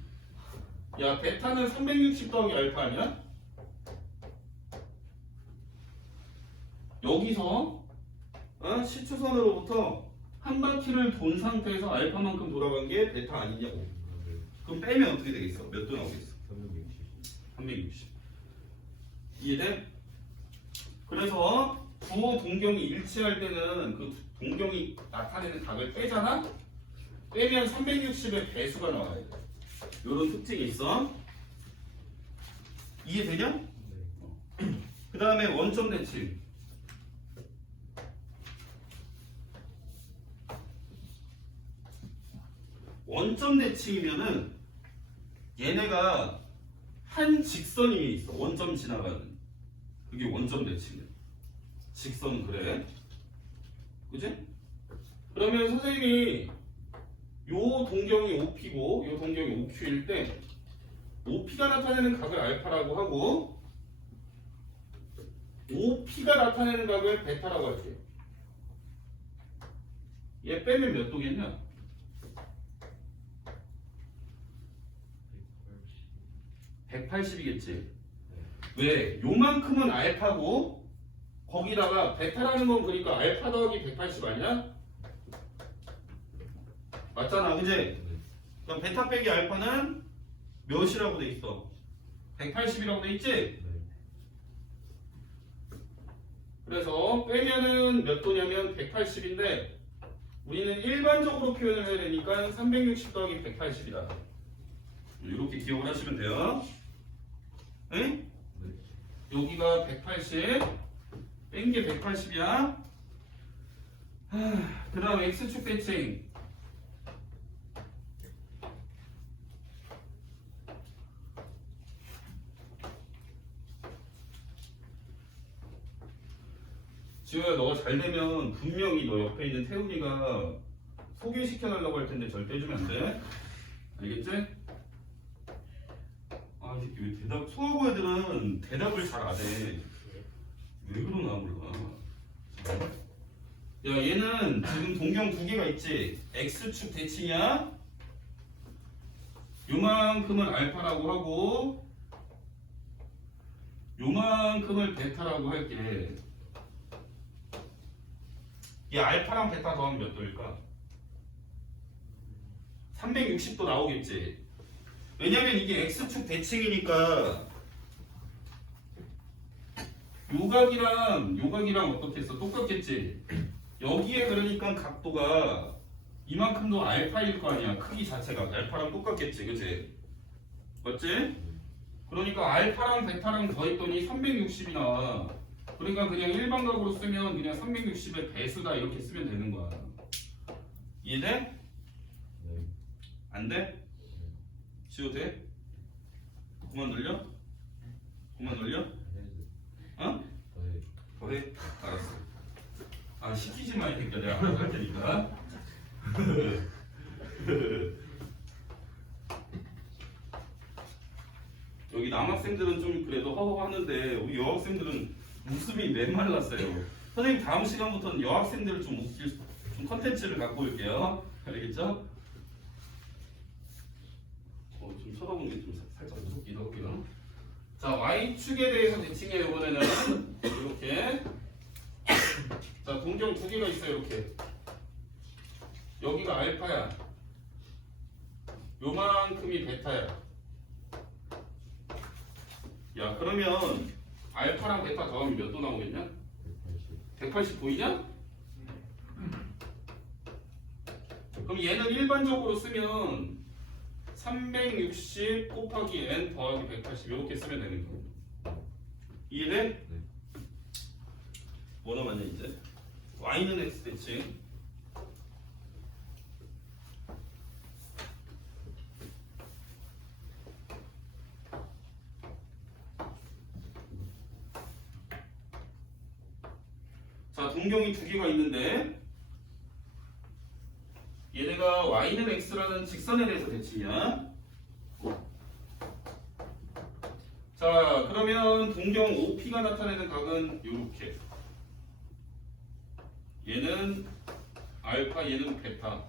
야, 베타는 360 더하기 알파 아니야? 여기서 시초선으로부터 한 바퀴를 돈 상태에서 알파만큼 돌아간 게 베타 아니냐고. 그럼 빼면 어떻게 되겠어? 몇 도 나오겠어? 360. 이해돼? 그래서 두 동경이 일치할 때는 그 동경이 나타내는 각을 빼잖아? 빼면 360의 배수가 나와야 돼. 이런 특징이 있어. 이해되냐? 그 다음에 원점 대칭. 원점 대칭이면은 얘네가 한 직선 위에 있어. 원점 지나가는. 그게 원점 대칭이야. 직선은 그래. 그지? 그러면 선생님이 요 동경이 OP고 요 동경이 OQ일 때 OP가 나타내는 각을 알파라고 하고 OP가 나타내는 각을 베타라고 할게요. 얘 빼면 몇 도겠냐? 180이겠지. 왜? 요만큼은 알파고 거기다가 베타라는 건 그러니까 알파 더하기 180 아니야? 맞잖아, 그지? 그럼 베타 빼기 알파는 몇이라고 돼 있어? 180이라고 돼 있지? 그래서 빼면은 몇 도냐면 180인데 우리는 일반적으로 표현을 해야 되니까 360 더하기 180이다. 이렇게 기억을 하시면 돼요. 응? 여기가 180, 뺀 게 180이야. 그 다음 X축 대칭. 지호야, 너가 잘 되면 분명히 너 옆에 있는 태훈이가 소개시켜달라고 할 텐데 절대 해주면 안 돼. 알겠지? 아, 이 새끼 왜 대답, 수학고 애들은 대답을 잘 안 해. 왜 그러나 몰라. 야, 얘는 지금 동경 두 개가 있지. X축 대칭이야. 요만큼을 알파라고 하고 요만큼을 베타라고 할게. 이 알파랑 베타 더하면 몇 도일까? 360도 나오겠지. 왜냐면 이게 X축 대칭이니까 요각이랑 어떻게 했어? 똑같겠지. 여기에 그러니까 각도가 이만큼도 알파일 거 아니야. 크기 자체가 알파랑 똑같겠지, 그치? 맞지? 그러니까 알파랑 베타랑 더했더니 360이 나와. 그러니까 그냥 일반각으로 쓰면 그냥 360의 배수다 이렇게 쓰면 되는 거야. 이해돼? 네. 안 돼? 지워 돼? 그만 늘려? 그만 늘려? 어? 더해? 알았어. 아, 시키지 마, 이 새끼야. 내가 알아서 할 테니까. 여기 남학생들은 좀 그래도 허허하는데 우리 여학생들은 웃음이 메말랐어요. 선생님 다음 시간부터는 여학생들을 좀 웃길 좀 컨텐츠를 갖고 올게요. 알겠죠? 좀 쳐다보는 게 좀 살짝 무섭기도 하고요. 자, Y축에 대해서 대칭해 이번에는 이렇게. 자, 동경 두 개가 있어요. 이렇게. 여기가 알파야. 요만큼이 베타야. 야, 그러면 알파랑 베타 더하면 몇 도 나오겠냐? 180 보이냐? 그럼 얘는 일반적으로 쓰면 360 곱하기 n 더하기 180 이렇게 쓰면 되는 거야. 이해돼? 네. 뭐 남았냐 이제? y는 x 대칭. 자, 동경이 두 개가 있는데 얘네가 y는 x라는 직선에 대해서 대칭이야. 자, 그러면 동경 OP가 나타내는 각은 이렇게. 얘는 알파, 얘는 베타.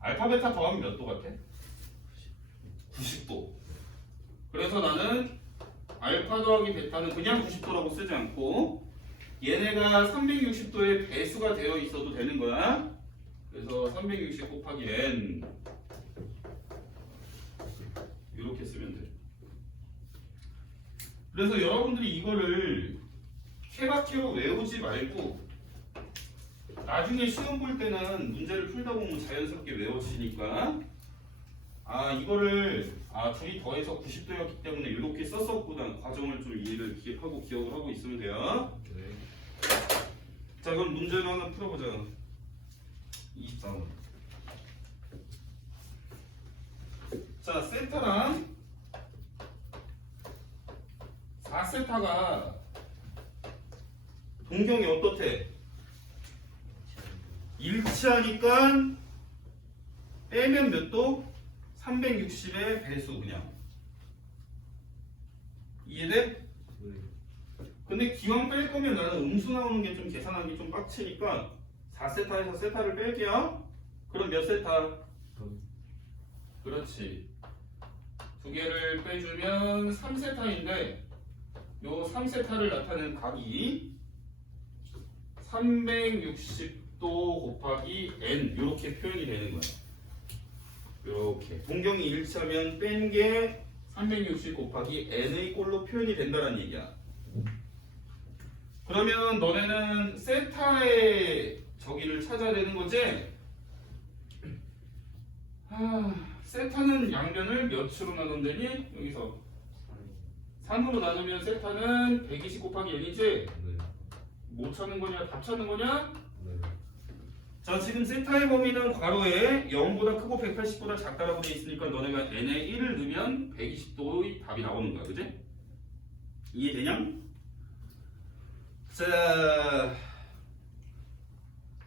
알파, 베타 더하면 몇 도 같아? 90도. 그래서 나는 알파 더하기 베타는 그냥 90도라고 쓰지 않고 얘네가 360도의 배수가 되어 있어도 되는 거야. 그래서 360 곱하기 n 이렇게 쓰면 돼. 그래서 여러분들이 이거를 케바케로 외우지 말고 나중에 시험 볼 때는 문제를 풀다 보면 자연스럽게 외워지니까 아, 이거를 둘이 더해서 90도였기 때문에 이렇게 썼었구나. 과정을 좀 이해를 하고 기억을 하고 있으면 돼요. 네. 자, 그럼 문제를 하나 풀어보자. 24번. 자, 세타랑 4세타가 동경이 어떻대? 일치하니까 빼면 몇 도? 360의 배수 그냥. 이해돼? 네. 근데 기왕 뺄 거면 나는 음수 나오는 게 좀 계산하기 좀 빡치니까 4세타에서 세타를 뺄게요. 그럼 몇 세타? 그렇지. 두 개를 빼주면 3세타인데 요 3세타를 나타내는 각이 360도 곱하기 n 이렇게 표현이 되는 거야. 이렇게 동경이 일치하면 뺀 게 360 곱하기 n의 꼴로 표현이 된다는 얘기야. 그러면 너네는 세타의 저기를 찾아야 되는 거지? 세타는 양변을 몇으로 나눈다니? 여기서 3으로 나누면 세타는 120 곱하기 n이지? 네. 뭐 찾는 거냐? 답 찾는 거냐? 네. 자, 지금 세타의 범위는 괄호에 0보다 크고 180보다 작다라고 돼 있으니까 너네가 n에 1을 넣으면 120도의 답이 나오는 거야, 그지? 이해되냐? 자,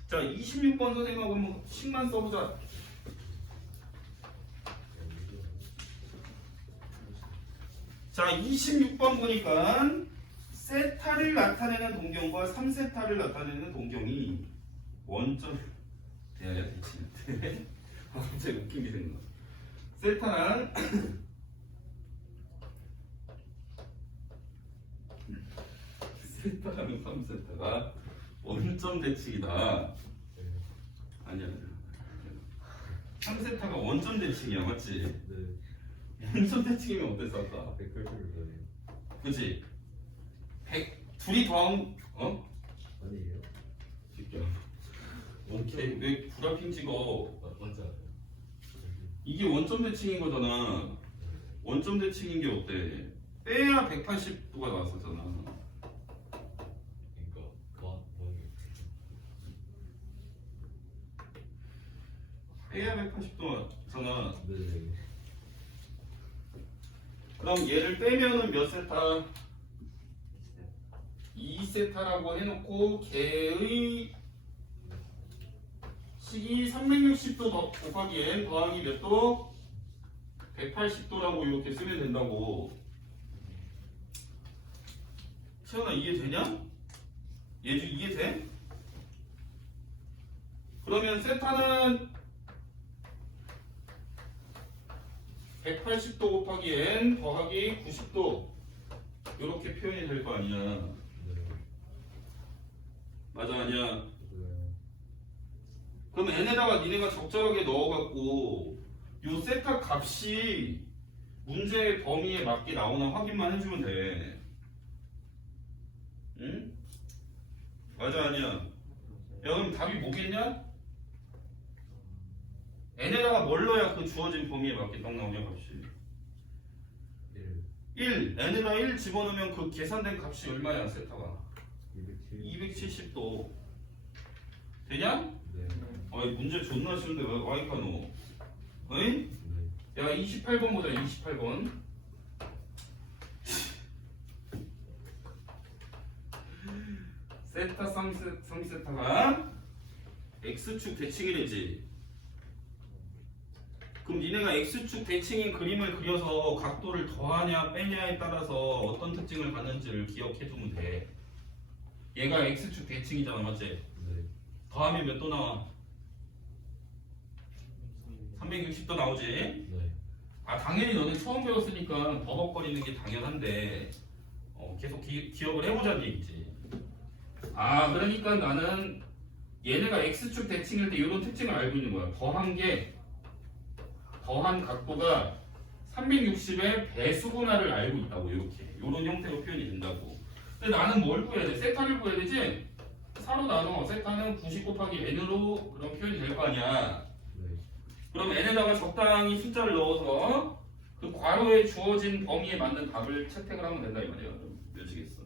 26번 선생님하고 한번 식만 써보자. 자, 26번 보니까 세타를 나타내는 동경과 3세타를 나타내는 동경이 원점 돼야 되지. 갑자기 웃긴 게 생겨. 세타랑 세타랑 3세타가 원점 대칭이다. 아니야. 3세타가 원점 대칭이야, 맞지? 네. 원점 대칭이면 어땠어 아까? 180을 더해요. 그치? 둘이 더하면 아니에요. 새끼야. 오케이. 왜 구라핑 찍어? 맞아. 이게 원점 대칭인 거잖아. 원점 대칭인 게 어때? 빼야 180도가 나왔었잖아. 그러니까 빼야 180도잖아. 네. 그럼 얘를 빼면은 몇 세타? 2세타라고 해놓고 걔의 식이 360도 곱하기 n 더하기 몇 도? 180도라고 이렇게 쓰면 된다고. 채연아 이해되냐? 예주 이해돼? 그러면 세타는 180도 곱하기 n 더하기 90도 이렇게 표현이 될 거 아니야. 네. 맞아 아니야? 네. 그럼 n에다가 니네가 적절하게 넣어갖고 요 세타 값이 문제의 범위에 맞게 나오나 확인만 해주면 돼. 응? 맞아 아니야? 야 그럼 답이 뭐겠냐? n에다가 뭘 넣어야 그 주어진 범위에 맞게 딱 나오냐 값이? 1. n에다 1 집어넣으면 그 계산된 값이 얼마야 세타가? 270도. 되냐? 네. 아이 문제 존나 쉬운데 왜 와이카 넣어? 어이? 네. 야 28번 보자 28번. 세타 3세타가 x축 대칭이래지. 그럼 니네가 x축 대칭인 그림을 그려서 각도를 더하냐 빼냐에 따라서 어떤 특징을 갖는지를 기억해주면 돼. 얘가 x축 대칭이잖아 맞지? 네. 더하면 몇 도 나와? 360도 나오지? 네. 아 당연히 너는 처음 배웠으니까 버벅거리는 게 당연한데 계속 기억을 해보자는 얘기지. 아 그러니까 나는 얘네가 x축 대칭일 때 이런 특징을 알고 있는 거야. 더한 각도가 360의 배수분할을 알고 있다고. 이렇게 이런 형태로 표현이 된다고. 근데 나는 뭘 구해야 돼? 세타를 구해야 되지? 4로 나눠. 세타는 90 곱하기 n으로 그런 표현이 될 거 아니야. 네. 그럼 n에다가 적당히 숫자를 넣어서 그 괄호에 주어진 범위에 맞는 답을 채택을 하면 된다 이 말이야. 그럼 몇이겠어?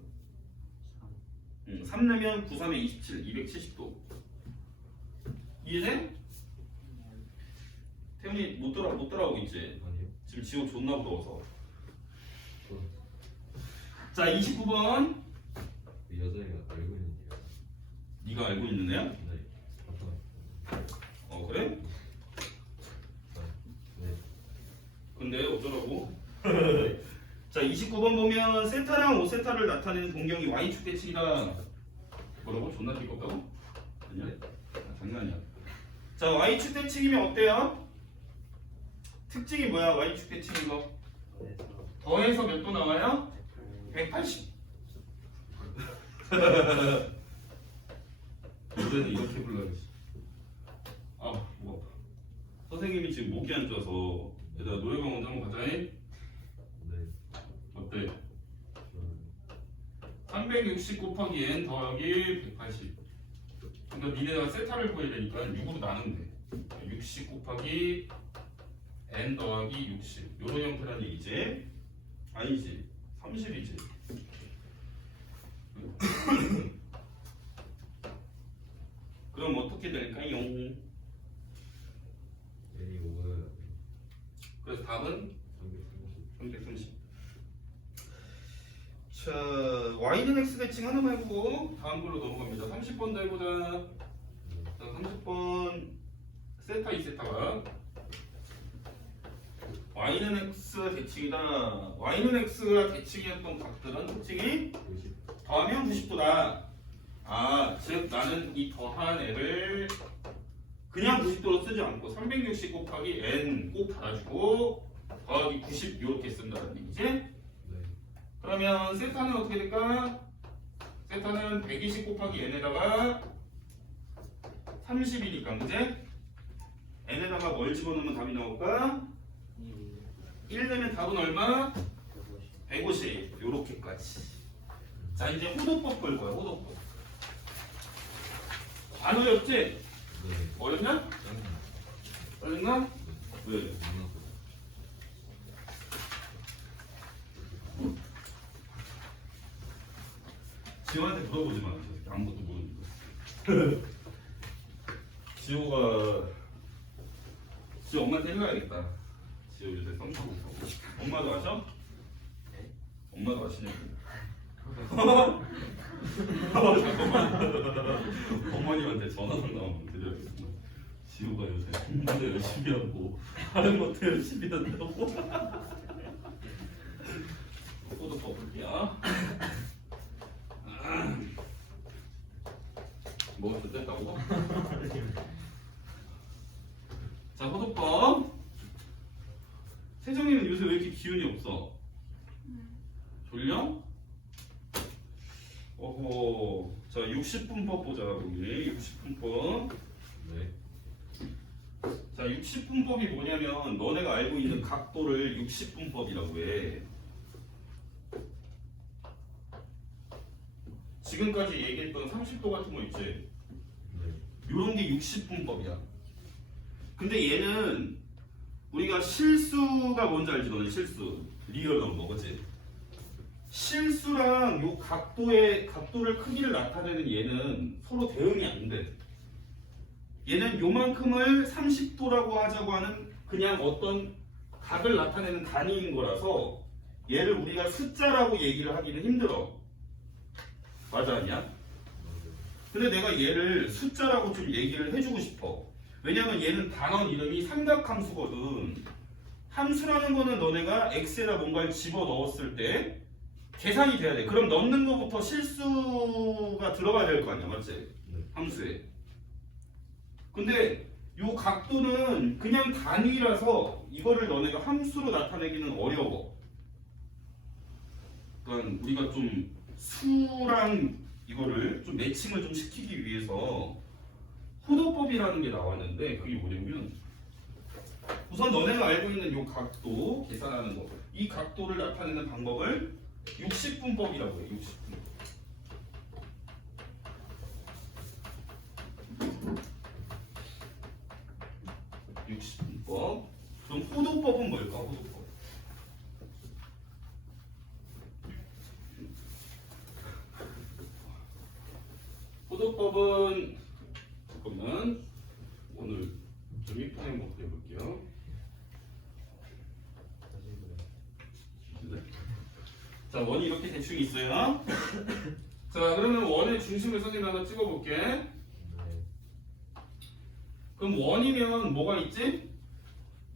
3 내면 9, 3에 27, 270도. 이해돼? 태훈이 못 따라오고 있지? 아니요. 지금 지옥 존나 무서워서. 또 자 29번. 그 여자애가 알고 있는 얘기가. 네가 알고 있는 애야? 네. 그래? 네. 근데 어쩌라고? 자 29번 보면 세타랑 5세타를 나타내는 동경이 y축 대칭이다. 뭐라고? 존나 띠껍다고? 아니야? 장난이야. 자 y축 대칭이면 어때요? 특징이 뭐야? y축 대칭인 거 더해서 몇 도 나와요? 180. 요새는 이렇게 불러야지. 아, 목 아파. 선생님이 지금 목이 안 좋아서 얘들아 노래방 먼저 한번 가자잉. 네. 어때? 저는 360 곱하기 n 더하기 180. 그러니까 니네가 세타를 구해야 되니까 6으로 나누면 돼. 60 곱하기 n 더하기 60 요런 형태란 얘기지? 아니지 30이지. 그럼 어떻게 될까요? N이 5는 그래서 답은 330. 330. 자, y는 x 대칭 하나만 해보고 다음 걸로 넘어갑니다. 30번도 해보자. 자, 30번 세타 2세타가 y는 x 대칭이다. y는 x가 대칭이었던 각들은 특징이 50. 더하면 90도다. 아, 즉 나는 이 더한 애를 그냥 90도로 쓰지 않고 360 곱하기 n 꼭 달아주고 더하기 90 이렇게 쓴다는 얘기지? 네. 그러면 세타는 어떻게 될까? 세타는 120 곱하기 n에다가 30이니까 그지? n에다가 뭘 집어넣으면 답이 나올까? 1 내면 답은 얼마? 150 요렇게까지. 자 이제 호도법 볼 거야. 호도법. 안 어렵지? 네. 어렵냐? 어렵나? 왜? 지호한테 물어보지 마. 저 새끼 아무것도 모르니까. 지호가 지호 엄마한테 일러야겠다. 지호 요새 썸타고 있다고. 엄마도 아셔? 엄마도 아시냐고. 잠깐만. 어머님한테 전화만 나오면 드려야겠다. 지호가 요새 공부도 열심히 하고 다른 것도 열심히 한다고. 호도 뽑을게요. 뭐가 됐다고? 자, 호도법. 세정이는 요새 왜 이렇게 기운이 없어? 졸려? 어허. 자, 60분법 보자, 우리. 60분법. 네. 자, 60분법이 뭐냐면 너네가 알고 있는 각도를 60분법이라고 해. 지금까지 얘기했던 30도 같은 거 있지? 네. 요런 게 60분법이야. 근데 얘는 우리가 실수가 뭔지 알지? 너네 실수. 리얼 넘버, 그치? 실수랑 요 각도를 크기를 나타내는 얘는 서로 대응이 안 돼. 얘는 요만큼을 30도라고 하자고 하는 그냥 어떤 각을 나타내는 단위인 거라서 얘를 우리가 숫자라고 얘기를 하기는 힘들어. 맞아, 아니야? 근데 내가 얘를 숫자라고 좀 얘기를 해주고 싶어. 왜냐면 얘는 단원 이름이 삼각함수거든. 함수라는 거는 너네가 x에다 뭔가를 집어 넣었을 때 계산이 돼야 돼. 그럼 넣는 거부터 실수가 들어가야 될 거 아니야, 맞지? 네. 함수에. 근데 요 각도는 그냥 단위라서 이거를 너네가 함수로 나타내기는 어려워. 그러니까 우리가 좀 수랑 이거를 좀 매칭을 좀 시키기 위해서 호도법이라는 게 나왔는데 그게 뭐냐면 우선 너네가 알고 있는 요 각도 계산하는 거, 이 각도를 나타내는 방법을 60분법이라고 해요. 60분법. 그럼 호도법은 뭘까? 호도법. 호도법은 잠깐만 오늘 좀 이쁘게 한번 그려볼게요. 자, 원이 이렇게 대충 있어요. 자, 그러면 원의 중심을 선생님 하나 찍어볼게. 네. 그럼 원이면 뭐가 있지?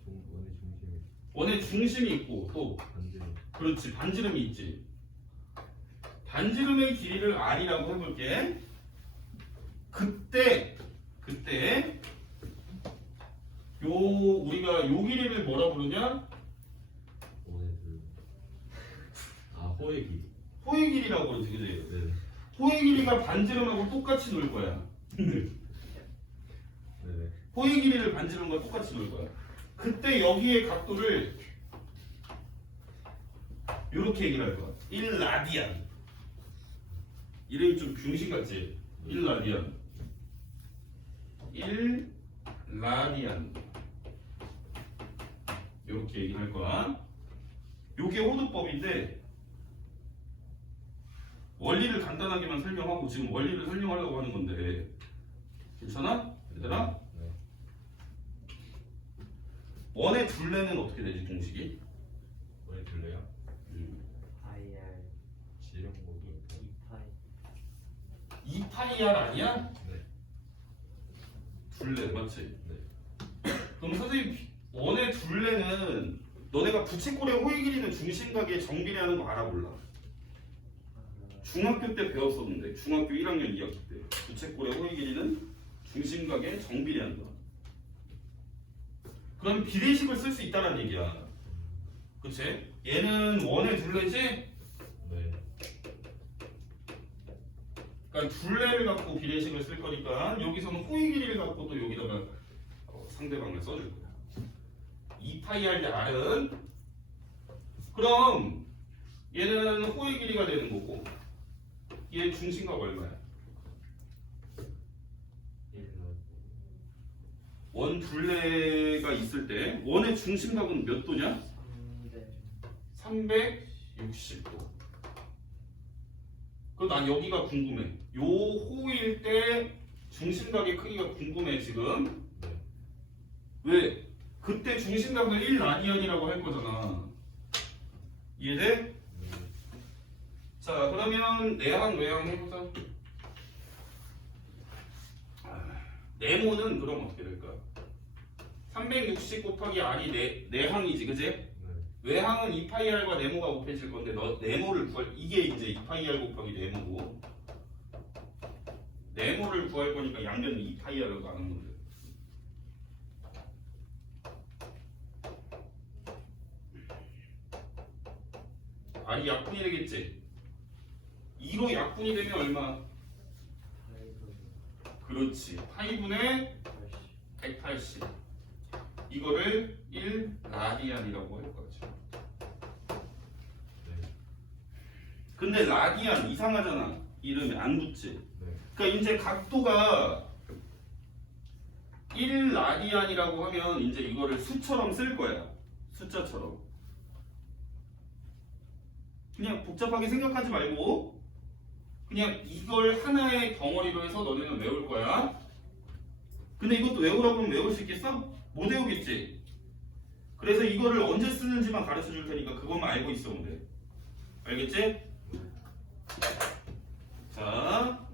원의 중심이 원의 중심이 있고 또 반지름. 그렇지, 반지름이 있지. 반지름의 길이를 r이라고 해볼게. 그때 요 우리가 요 길이를 뭐라 부르냐? 원의 둘. 아, 호의 길이. 호의 길이라고 그러지, 그지? 네. 호의 길이가 반지름하고 똑같이 놀 거야. 네. 호의 길이를 반지름과 똑같이 놀 거야. 그때 여기의 각도를 이렇게 얘기를 할 거야. 1라디안. 이름이 좀 병신 같지? 1라디안. 1 라디안 이렇게 얘기할 거야. 요게 호도법인데 원리를 간단하게만 설명하고 지금 원리를 설명하려고 하는 건데 괜찮아? 얘들아? 네. 원의 둘레는 어떻게 되지 공식이? 왜 들려요? IR 지령 모드 2파이 2파이R 아니야? 네. 둘레 맞지? 네. 그럼 선생님 원의 둘레는 너네가 부채꼴의 호의 길이는 중심각의 정비례하는 거 알아 몰라? 중학교 때 배웠었는데 중학교 1학년 2학기 때 부채꼴의 호의 길이는 중심각의 정비례한다. 그럼 비례식을 쓸 수 있다는 얘기야. 그치? 얘는 원의 둘레지? 네. 그러니까 둘레를 갖고 비례식을 쓸 거니까 여기서는 호의 길이를 갖고 또 여기다가 상대방을 써줄 거야. 2파이 할 때 R은 그럼 얘는 호의 길이가 되는 거고 얘 중심각 얼마야? 1로 원 둘레가 있을 때 원의 중심각은 몇 도냐? 3대 360도. 그 난 여기가 궁금해. 요 호일 때 중심각의 크기가 궁금해 지금. 네. 왜? 그때 중심각을 1라디안이라고 할 거잖아. 이해돼? 네. 자 그러면 내항 외항 해보자. 네모는 그럼 어떻게 될까? 360 곱하기 R이 내항이지 그지? 네. 외항은 2파이R과 네모가 곱해질 건데 너 네모를 구할 이게 이제 2파이R 곱하기 네모고 네모를 구할 거니까 양변은 2파이R로 나눈 건데 R이 약분이 되겠지? 2로 약분이 되면 얼마? 그렇지 파이분의 180 이거를 1 라디안이라고 할 거지. 네. 근데 라디안 이상하잖아. 이름에 안 붙지. 네. 그러니까 이제 각도가 1 라디안이라고 하면 이제 이거를 수처럼 쓸 거야. 숫자처럼. 그냥 복잡하게 생각하지 말고 그냥 이걸 하나의 덩어리로 해서 너네는 외울 거야. 근데 이것도 외우라고 하면 외울 수 있겠어? 못 외우겠지. 그래서 이거를 언제 쓰는지만 가르쳐 줄 테니까 그것만 알고 있으면 돼. 알겠지? 자,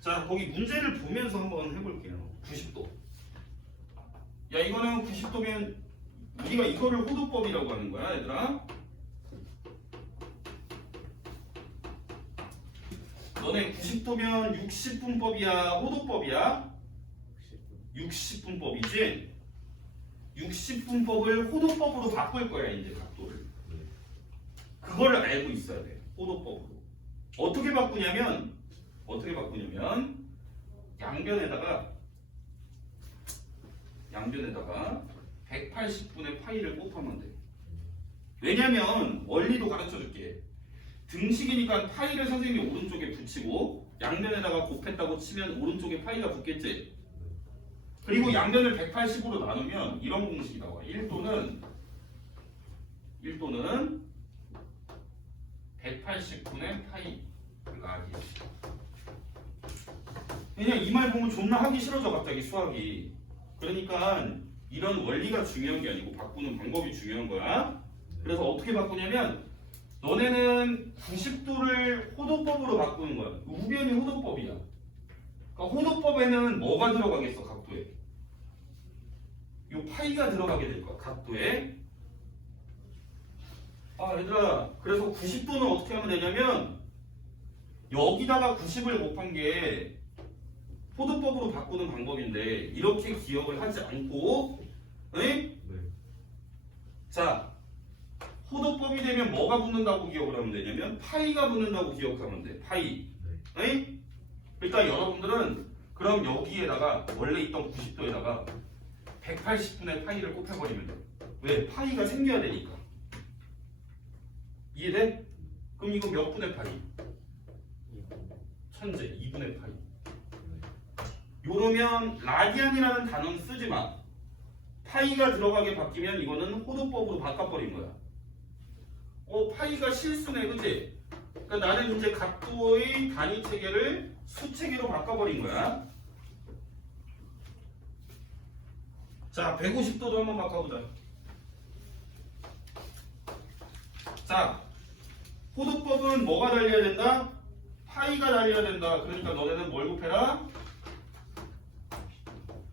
자 거기 문제를 보면서 한번 해볼게요. 90도. 야 이거는 90도면 우리가 이거를 호도법이라고 하는 거야, 얘들아. 너네 90도면 60분법이야, 호도법이야? 60분법이지? 60분법을 호도법으로 바꿀 거야, 이제 각도를. 그거를 알고 있어야 돼, 호도법으로. 어떻게 바꾸냐면 양변에다가 180분의 파이를 곱하면 돼. 왜냐면 원리도 가르쳐 줄게. 등식이니까 파이를 선생님이 오른쪽에 붙이고 양변에다가 곱했다고 치면 오른쪽에 파이가 붙겠지. 그리고 양변을 180으로 나누면 이런 공식이 나와. 1도는 180분의 파이 라디안. 그냥 이 말 보면 존나 하기 싫어져 갑자기 수학이. 그러니까 이런 원리가 중요한 게 아니고 바꾸는 방법이 중요한 거야. 그래서 어떻게 바꾸냐면 너네는 90도를 호도법으로 바꾸는 거야. 우변이 호도법이야. 그러니까 호도법에는 뭐가 들어가겠어, 각도에? 요 파이가 들어가게 될 거야, 각도에. 얘들아, 그래서 90도는 어떻게 하면 되냐면 여기다가 90을 곱한 게 호도법으로 바꾸는 방법인데 이렇게 기억을 하지 않고, 네? 자, 호도법이 되면 뭐가 붙는다고 기억을 하면 되냐면 파이가 붙는다고 기억하면 돼. 파이. 네? 그러니까 여러분들은 그럼 여기에다가 원래 있던 90도에다가 180분의 파이를 곱해버리면 돼. 왜? 파이가 생겨야 되니까. 이해돼? 그럼 이거 몇 분의 파이? 천재 2분의 파이. 요러면 라디안이라는 단어는 쓰지 마. 파이가 들어가게 바뀌면 이거는 호도법으로 바꿔버린 거야. 파이가 실수네, 그치? 그러니까 나는 이제 각도의 단위 체계를 수 체계로 바꿔버린 거야. 자, 150도도 한번 바꿔보자. 자, 호도법은 뭐가 달려야 된다? 파이가 달려야 된다. 그러니까 너네는 뭘 곱해라?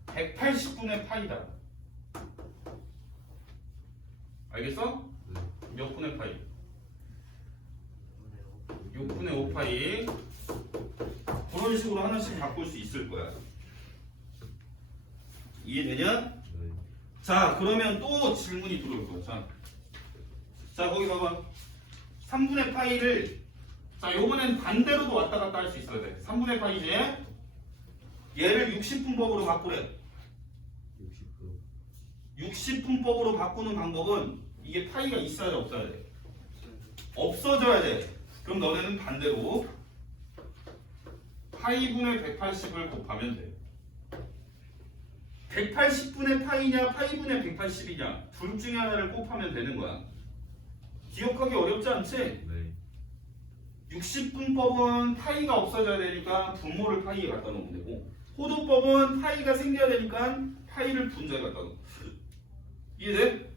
180분의 파이다. 알겠어? 몇 분의 파이? 6분의 5파이. 그런 식으로 하나씩 바꿀 수 있을 거야. 이해되냐? 네. 자, 그러면 또 질문이 들어올 거야. 자, 거기 봐봐. 3분의 파이를, 자, 요번엔 반대로도 왔다 갔다 할 수 있어야 돼. 3분의 파이지? 얘를 60분법으로 바꾸래. 60분. 60분법으로 바꾸는 방법은 이게 파이가 있어야 돼, 없어야 돼? 없어져야 돼. 그럼 너네는 반대로 파이분의 180을 곱하면 돼. 180분의 파이냐 파이분의 180이냐 둘 중에 하나를 곱하면 되는 거야. 기억하기 어렵지 않지? 네. 60분법은 파이가 없어져야 되니까 분모를 파이에 갖다 놓으면 되고, 호도법은 파이가 생겨야 되니까 파이를 분자에 갖다 놓고. 이해돼?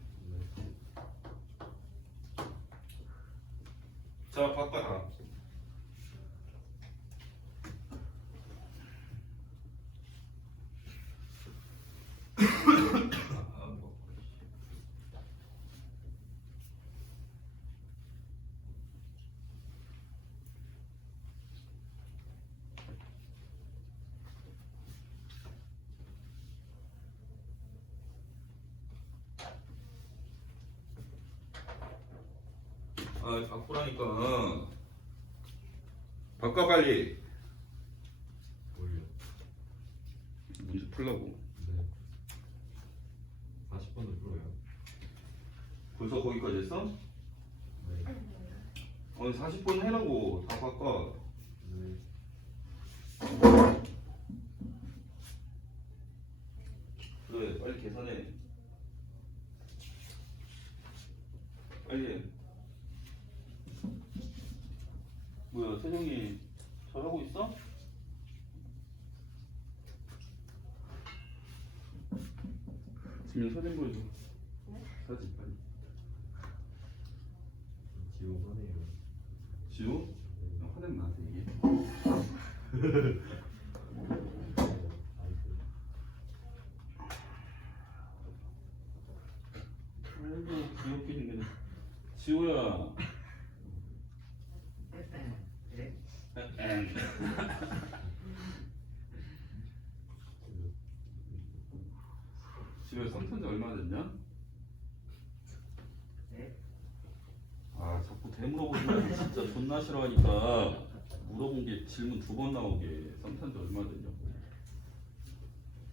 자, 바꿔. 바꾸라니까. 바꿔 빨리. 뭘요? 문제 풀라고. 네. 40번도 풀어요. 벌써 거기까지 했어? 네. 40번 해라고. 다 바꿔. 네. 그래, 빨리 계산해. 빨리 해. 뭐야, 세정이 잘하고 있어? 지금 사진 보여줘. 네? 사진 빨리. 지우 화내요. 지우? 화내면 나한테 얘기해. 아이고, 귀엽게 생겼네. 지우야. 지우야, 썸탄지 얼마 됐냐? 네? 아, 자꾸 되물어보지 말고 진짜 존나 싫어하니까 물어본 게 질문 2번 나오게. 썸탄지 얼마 됐냐고.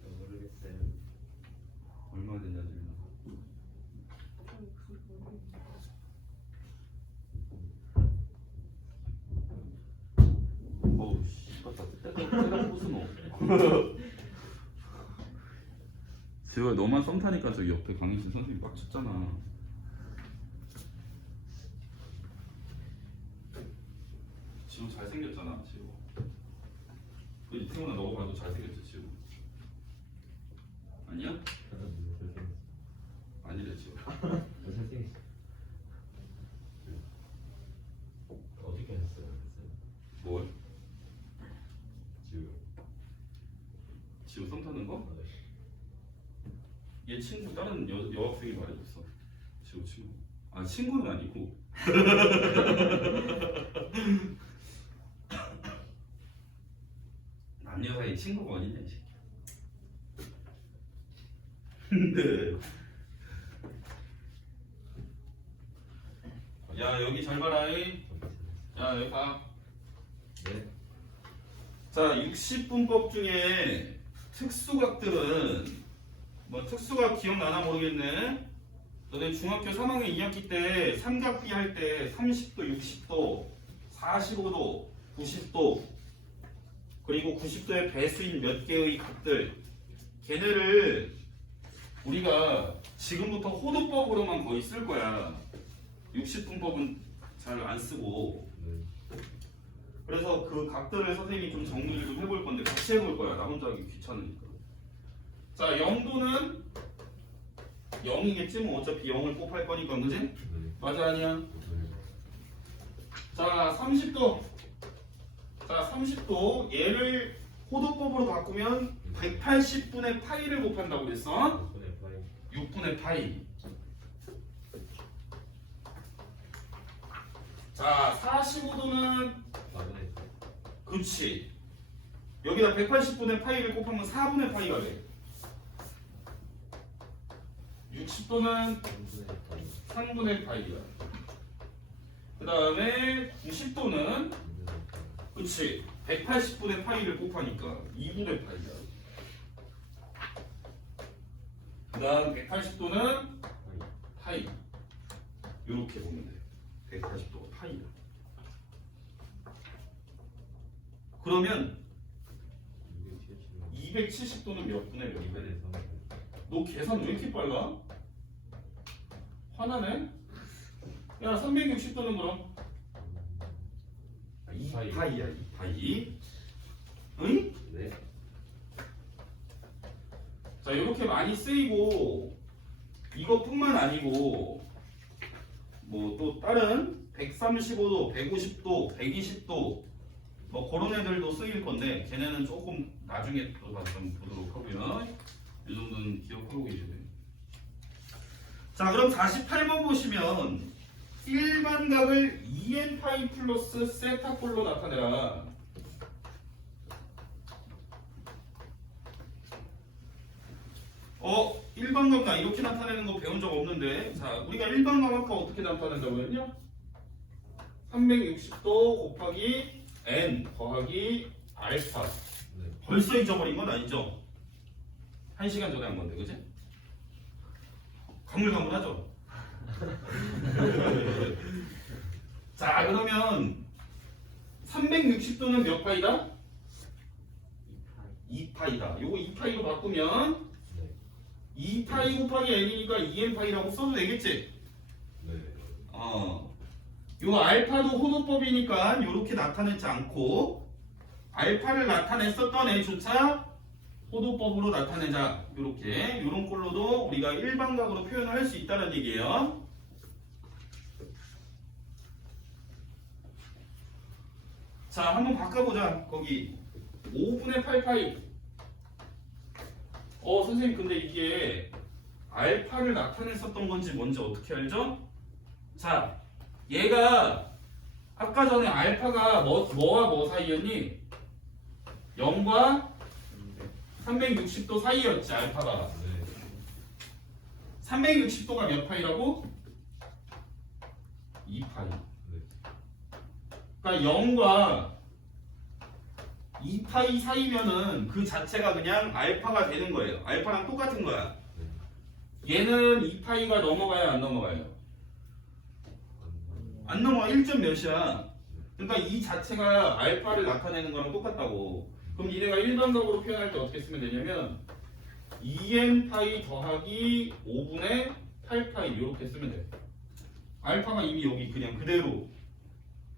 모르겠어요. 얼마 됐냐 질문. 어우 씨, 맞다. 때가 부수노. 지우야, 너만 썸 타니까 저기 옆에 강희진 선생님 빡쳤잖아. 지우 잘생겼잖아, 지우. 그 이태원아, 너가 봐도 잘생겼지, 지우. 아니야? 아니래, 지우. 선생님. 어떻게 하셨어요? 뭘? 지우. 지우 썸 타는 거? 얘 친구, 다른 여학생이 말해줬어. 지우 친구. 아, 친구는 아니고. 남녀 사이 친구가 어딨냐, 이 새끼. 네. 야, 여기 잘 봐라. 이. 야, 여기 봐. 네. 자, 60분법 중에 특수각들은 뭐 특수각 기억나나 모르겠네. 너네 중학교 3학년 2학기 때 삼각비 할 때 30도, 60도, 45도, 90도 그리고 90도의 배수인 몇 개의 각들 걔네를 우리가 지금부터 호도법으로만 거의 쓸 거야. 60분법은 잘 안 쓰고. 네. 그래서 그 각들을 선생님이 좀 정리를 좀 해볼 건데 같이 해볼 거야. 나 혼자 하기 귀찮으니까. 자, 0도는 0이겠지 뭐 어차피 0을 곱할 거니까 그지? 네. 맞아 아니야? 네. 자 30도. 자 30도 얘를 호도법으로 바꾸면 180분의 파이를 곱한다고 그랬어. 6분의 파이. 자 45도는 맞네. 그치. 여기다 180분의 파이를 곱하면 4분의 파이가 돼. 60도는 3분의 파이야. 그 다음에 90도는 그치 180분의 파이를 곱하니까 2분의 파이야. 그 다음 180도는 파이. 이렇게 보면 돼. 180도가 파이야. 그러면 270도는 몇 분의 몇 분의? 너 계산 왜 이렇게 빨라? 화나네? 야 360도는 그럼 2파이야 2파이. 응? 네. 자 이렇게 많이 쓰이고 이것뿐만 아니고 뭐 또 다른 135도, 150도, 120도 뭐 그런 애들도 쓰일 건데 걔네는 조금 나중에 또 좀 보도록 하고요. 이 정도는 기억하고 계셔야 돼요. 자 그럼 48번 보시면 일반각을 2n파이 플러스 세타꼴로 나타내라. 일반각나 이렇게 나타내는 거 배운 적 없는데 자 우리가 일반각 아까 어떻게 나타낸다고 했냐? 360도 곱하기 n 더하기 알파. 네. 벌써 잊어버린 건 아니죠? 1시간 전에 한 건데 그지? 가물가물하죠? 자 그러면 360도는 몇 파이다? 2파이다. 요거 2파이로 바꾸면 네. 2파이 곱하기 n이니까 2n파이라고 써도 되겠지? 네. 요 알파도 호도법이니까 요렇게 나타내지 않고 알파를 나타냈었던 애조차 호도법으로 나타내자. 요렇게 요런 꼴로도 우리가 일반각으로 표현을 할 수 있다는 얘기예요. 자 한번 바꿔보자. 거기 5분의 8파이. 선생님 근데 이게 알파를 나타냈었던 건지 뭔지 어떻게 알죠? 자 얘가 아까 전에 알파가 뭐와 뭐 사이였니? 0과 360도 사이였지 알파가. 네. 360도가 몇 파이라고? 2파이. 네. 그러니까 0과 2파이 사이면은 그 자체가 그냥 알파가 되는 거예요. 알파랑 똑같은 거야. 얘는 2파이가 넘어가야 안 넘어가요? 안 넘어가. 1점 몇이야. 그러니까 이 자체가 알파를 나타내는 거랑 똑같다고. 그럼 얘네가 일반각으로 표현할 때 어떻게 쓰면 되냐면 2n파이 더하기 5분의 8파이 이렇게 쓰면 돼. 알파가 이미 여기 그냥 그대로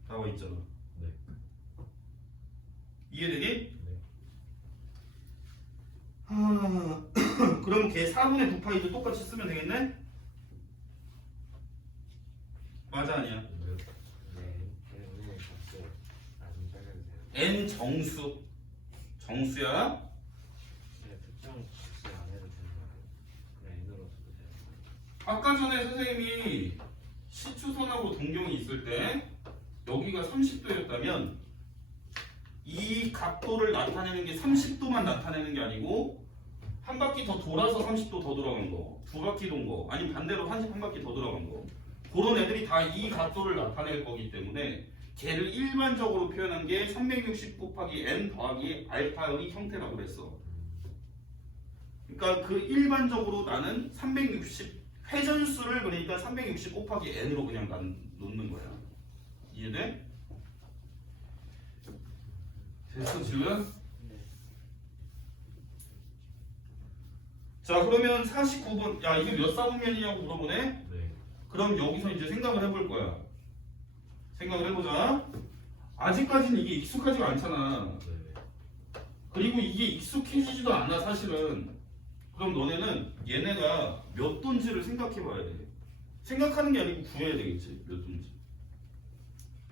나와 있잖아. 네. 이해되니? 네. 그럼 걔 4분의 9파이도 똑같이 쓰면 되겠네? 맞아 아니야? n 정수 정수야. 아까 전에 선생님이 시추선하고 동경이 있을 때 여기가 30도였다면 이 각도를 나타내는 게 30도만 나타내는 게 아니고 한 바퀴 더 돌아서 30도 더 돌아간 거, 두 바퀴 돈 거, 아니면 반대로 한 바퀴 더 돌아간 거, 그런 애들이 다 이 각도를 나타낼 거기 때문에 걔를 일반적으로 표현한 게 360 곱하기 n 더하기 알파의 형태라고 그랬어. 그러니까 그 일반적으로 나는 360 회전수를 그러니까 360 곱하기 n으로 그냥 놓는 거야. 이해돼? 됐어 지금? 자 그러면 49번 야 이게 몇 사분면이냐고 물어보네? 네. 그럼 여기서 이제 생각을 해볼 거야. 생각을 해보자. 아직까지는 이게 익숙하지가 않잖아. 네. 그리고 이게 익숙해지지도 않아 사실은. 그럼 너네는 얘네가 몇 돈지를 생각해봐야 돼. 생각하는 게 아니고 구해야 되겠지. 몇 돈지.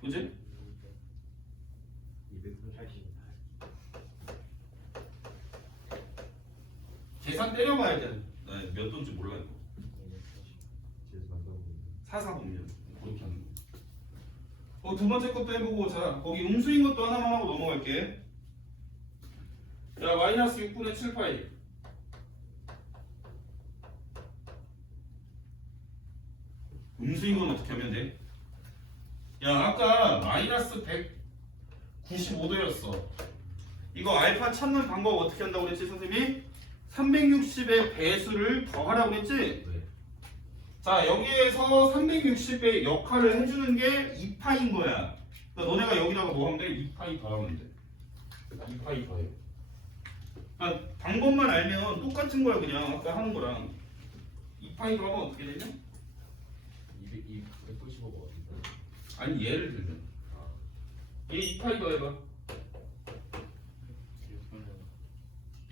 그지? 280. 계산 때려봐야 돼. 네, 몇 돈지 몰라 이거. 280. 제수 만들고 사사분면 그렇게 하는 거. 두 번째 것도 해보고 자 거기 음수인 것도 하나만 하고 넘어갈게. 자 마이너스 6분의 7파이. 음수인 건 어떻게 하면 돼? 야 아까 마이너스 195도였어. 이거 알파 찾는 방법 어떻게 한다고 그랬지 선생님이? 360의 배수를 더하라고 그랬지? 네. 자 여기에서 360의 역할을 해주는 게 2파인 거야. 그러니까 너네가 여기다가 뭐 하면 돼? 2파이 더하면 돼. 2파이 더해. 그러니까 방법만 알면 똑같은 거야 그냥 아까 하는 거랑. 2파이 더하면 어떻게 되냐? 295가 어딘데? 아니 예를 들면 얘 2파이 더해봐.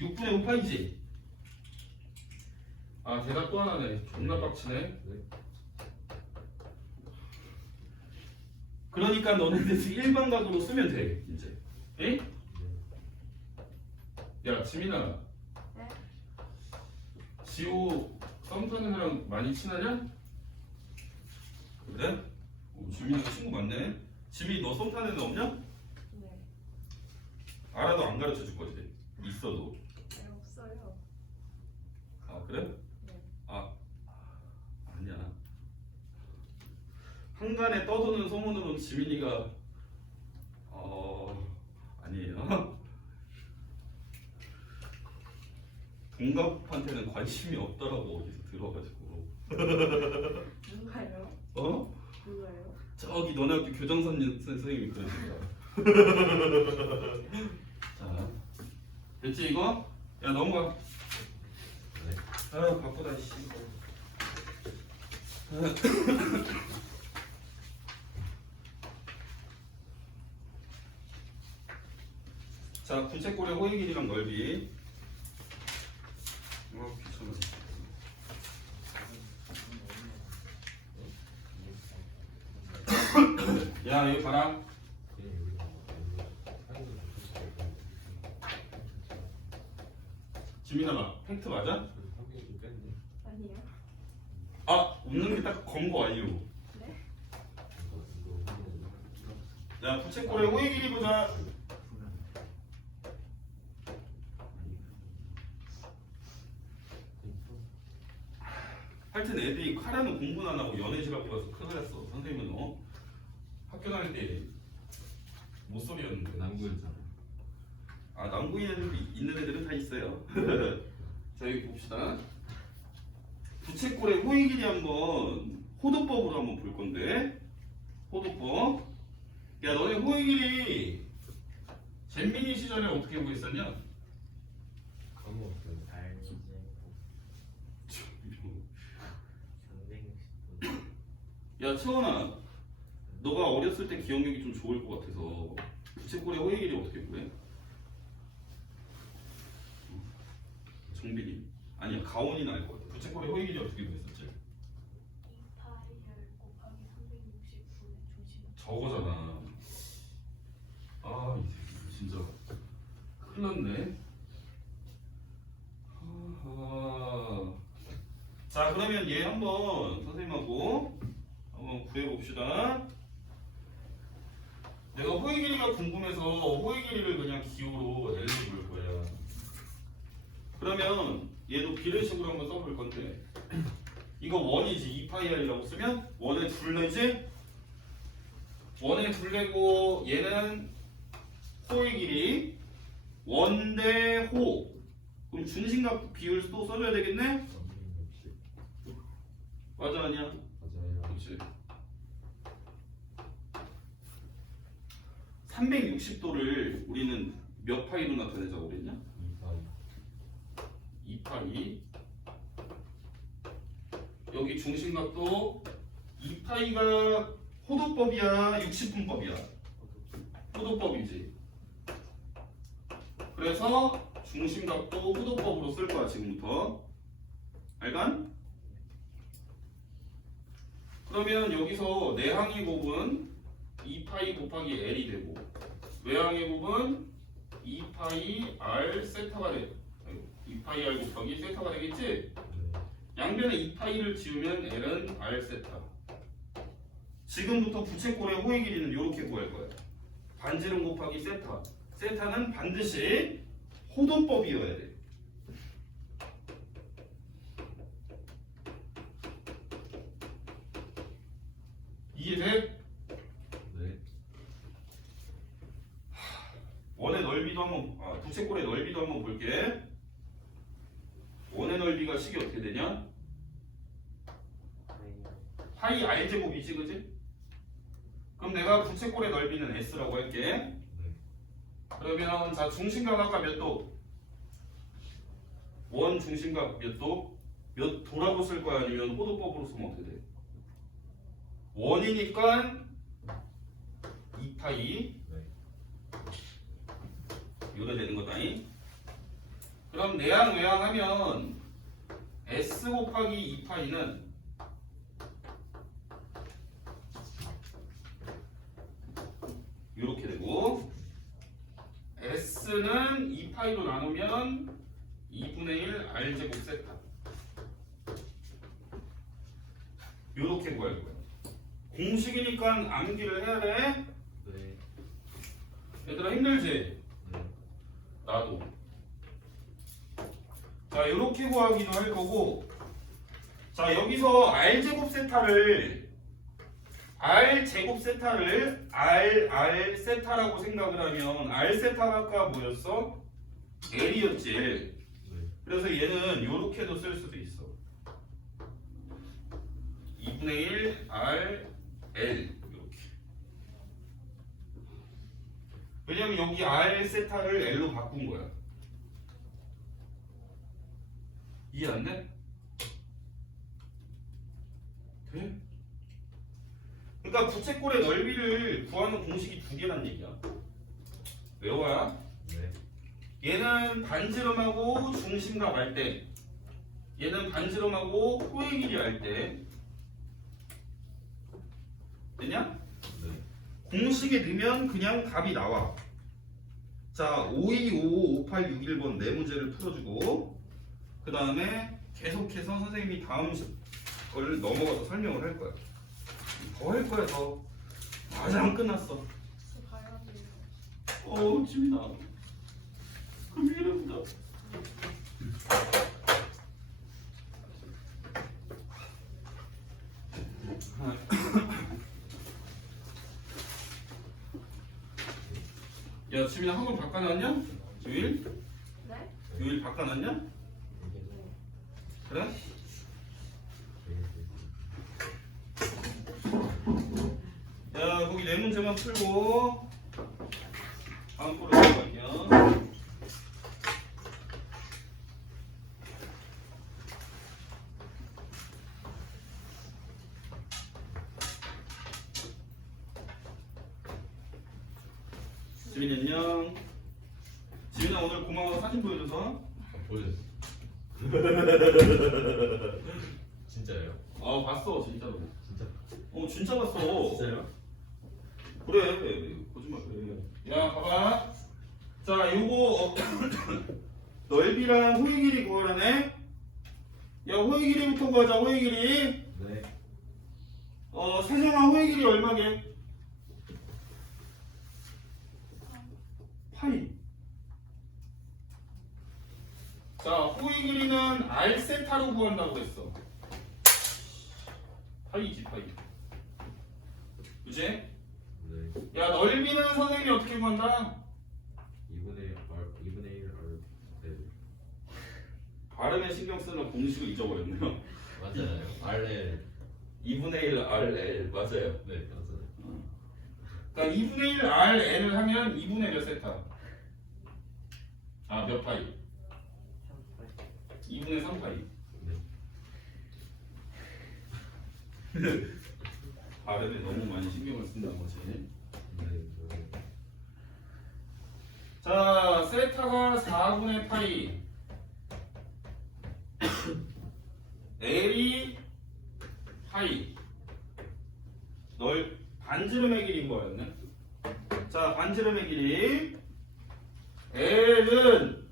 6분의 5파이지? 아 대답 또 하나네. 존나 빡치네. 네. 그러니까 너네들 일반각으로 쓰면 돼 이제. 에? 야 지민아. 네? 지호 썸 타는 애랑 많이 친하냐? 그래? 지민이가 친구 많네. 지민이 너 썸 타는 애 없냐? 네. 알아도 안 가르쳐 줄 거지. 있어도. 네, 없어요. 아 그래? 네. 아 아니야. 한간에 떠도는 소문으로는 지민이가 아니에요. 동갑한테는 관심이 없더라고 어디서 들어가지고. 누가요? 어? 누가요? 저기 너네 학교 교장선 선생님이 그러시더라. 자, 됐지 이거? 야 넘어가. 네. 아 바쁘다 씨. 자, 부채꼴의 호의 길이랑 넓이. 귀찮아. 야, 여기 봐라. 지민아, 팩트 맞아? 아니요. 아, 웃는 게 딱 검거 완료. 네? 야, 부채꼴의 호의 길이 보자. 하여튼 애들이 카라는 공부는 안 하고 연애실하고 가서 큰일 났어. 선생님은 학교 다닐 때 못소리였는데. 남구였잖아. 아 남구인 애들도 있는 애들은 다 있어요. 자 여기 봅시다. 부채꼴의 호의 길이 한번 호도법으로 한번 볼 건데. 호도법. 야 너네 호의 길이 잼민이 시절에 어떻게 구했었냐? 까먹었어요. 알지. 360도. 야 채원아, 너가 어렸을 때 기억력이 좀 좋을 것 같아서 부채꼴의 호의 길이 어떻게 구해? 정빈이 아니야 가온이는 알 것 같아. 부채꼴의 호의 길이 어떻게 구했었지? 2파이를 곱하기 369의 중심. 저거잖아. 아 진짜 큰일 났네. 자 그러면 얘 한번 선생님하고 한번 구해봅시다. 내가 호의 길이가 궁금해서 호의 길이를 그냥 기호로 L로 볼 거야. 그러면 얘도 비례식으로 한번 써볼 건데 이거 원이지 2파이R이라고 쓰면 원의 둘레지. 원의 둘레고 얘는 호의 길이 원 대 호. 그럼 준심각 비율 또 써줘야 되겠네. 맞아 아니야? 맞아요. 그렇지. 360도를 우리는 몇 파이로 나타내자고 그랬냐? 2파이. 2파이. 여기 중심각도 2파이가 호도법이야, 60분법이야? 호도법이지. 그래서 중심각도 호도법으로 쓸 거야 지금부터. 알간? 그러면 여기서 내항의 곱은 2파이 곱하기 L이 되고 외항의 곱은 2파이 R 세타가 돼. 2파이 R 곱하기 세타가 되겠지? 네. 양변에 2파이를 지우면 L은 R 세타. 지금부터 부채꼴의 호의 길이는 이렇게 구할 거야. 반지름 곱하기 세타. 세타는 반드시 호도법이어야 돼. 이해돼? 네. 원의 넓이도 한번 부채꼴의 넓이도 한번 볼게. 원의 넓이가 식이 어떻게 되냐? 파이 R 제곱이지, 그지? 그럼 내가 부채꼴의 넓이는 S라고 할게. 네. 그러면 자 중심각 아까 몇 도? 원 중심각 몇 도? 몇 도라고 쓸 거야? 아니면 호도법으로 쓰면 어떻게 돼? 원이니까 2파이 네. 요래 되는 거다잉. 그럼 내항 외항 하면 S 곱하기 2파이는 요렇게 되고 S는 2파이로 나누면 2분의 1 R제곱 세타 요렇게 구할 거야. 공식이니까 암기를 해야 돼. 네. 얘들아 힘들지? 네. 나도. 자 요렇게 구하기도 할 거고 자 여기서 R제곱 세타를 R제곱 세타를 R 세타라고 생각을 하면 R 세타가 아까 뭐였어? L이었지. 네. 그래서 얘는 요렇게도 쓸 수도 있어. 2분의 1 R L 이렇게. 왜냐면 여기 R 세타를 L로 바꾼 거야. 이해 안 돼? 돼? 그러니까 부채꼴의 넓이를 구하는 공식이 두 개란 얘기야. 외워야? 네. 얘는 반지름하고 중심각 할 때, 얘는 반지름하고 호의 길이 할 때. 됐냐? 네. 공식에 넣으면 그냥 답이 나와. 자, 5255 5861번 네 문제를 풀어주고 그 다음에 계속해서 선생님이 다음 걸 넘어가서 설명을 할 거야. 더 할 거야 더. 아직 안 끝났어. 저 가야 돼요. 지민아. 금일입니다. 야, 지민아 학원 바꿔놨냐? 요일? 네? 요일 바꿔놨냐? 그래? 야, 거기 네 문제만 풀고 다음 거로 넘어갈게요. 지민이 안녕. 지민아 오늘 고마워 사진 보여줘서. 보여줬어. 진짜요? 봤어 진짜로. 진짜. 진짜 봤어. 진짜요? 그래 거짓말 그래. 야 봐봐. 자 요거 넓이랑 호의 길이 구하라네. 야 호의 길이부터 구하자. 호의 길이. 네. 세정아 호의 길이 얼마게? 파이. 자 호의 길이는 R 세타로 구한다고 했어. 파이지 파이. 그치? 네. 야 넓이는 선생님이 어떻게 구한다? 2분의 1 R. 네. 발음에 신경 쓰는 공식을 잊어버렸네요. 맞잖아요. RL. 2분의 1 RL 맞아요. 네, 맞아요. 그러니까 2분의 1 RL을 하면 2분의 몇 세타? 아, 몇 파이? 2분의 3파이. 네. 발음에 너무 많이 신경을 쓴다는 거지. 네. 자, 세타가 4분의 파이. L이 파이. 반지름의 길이인 거였네. 자, 반지름의 길이 L은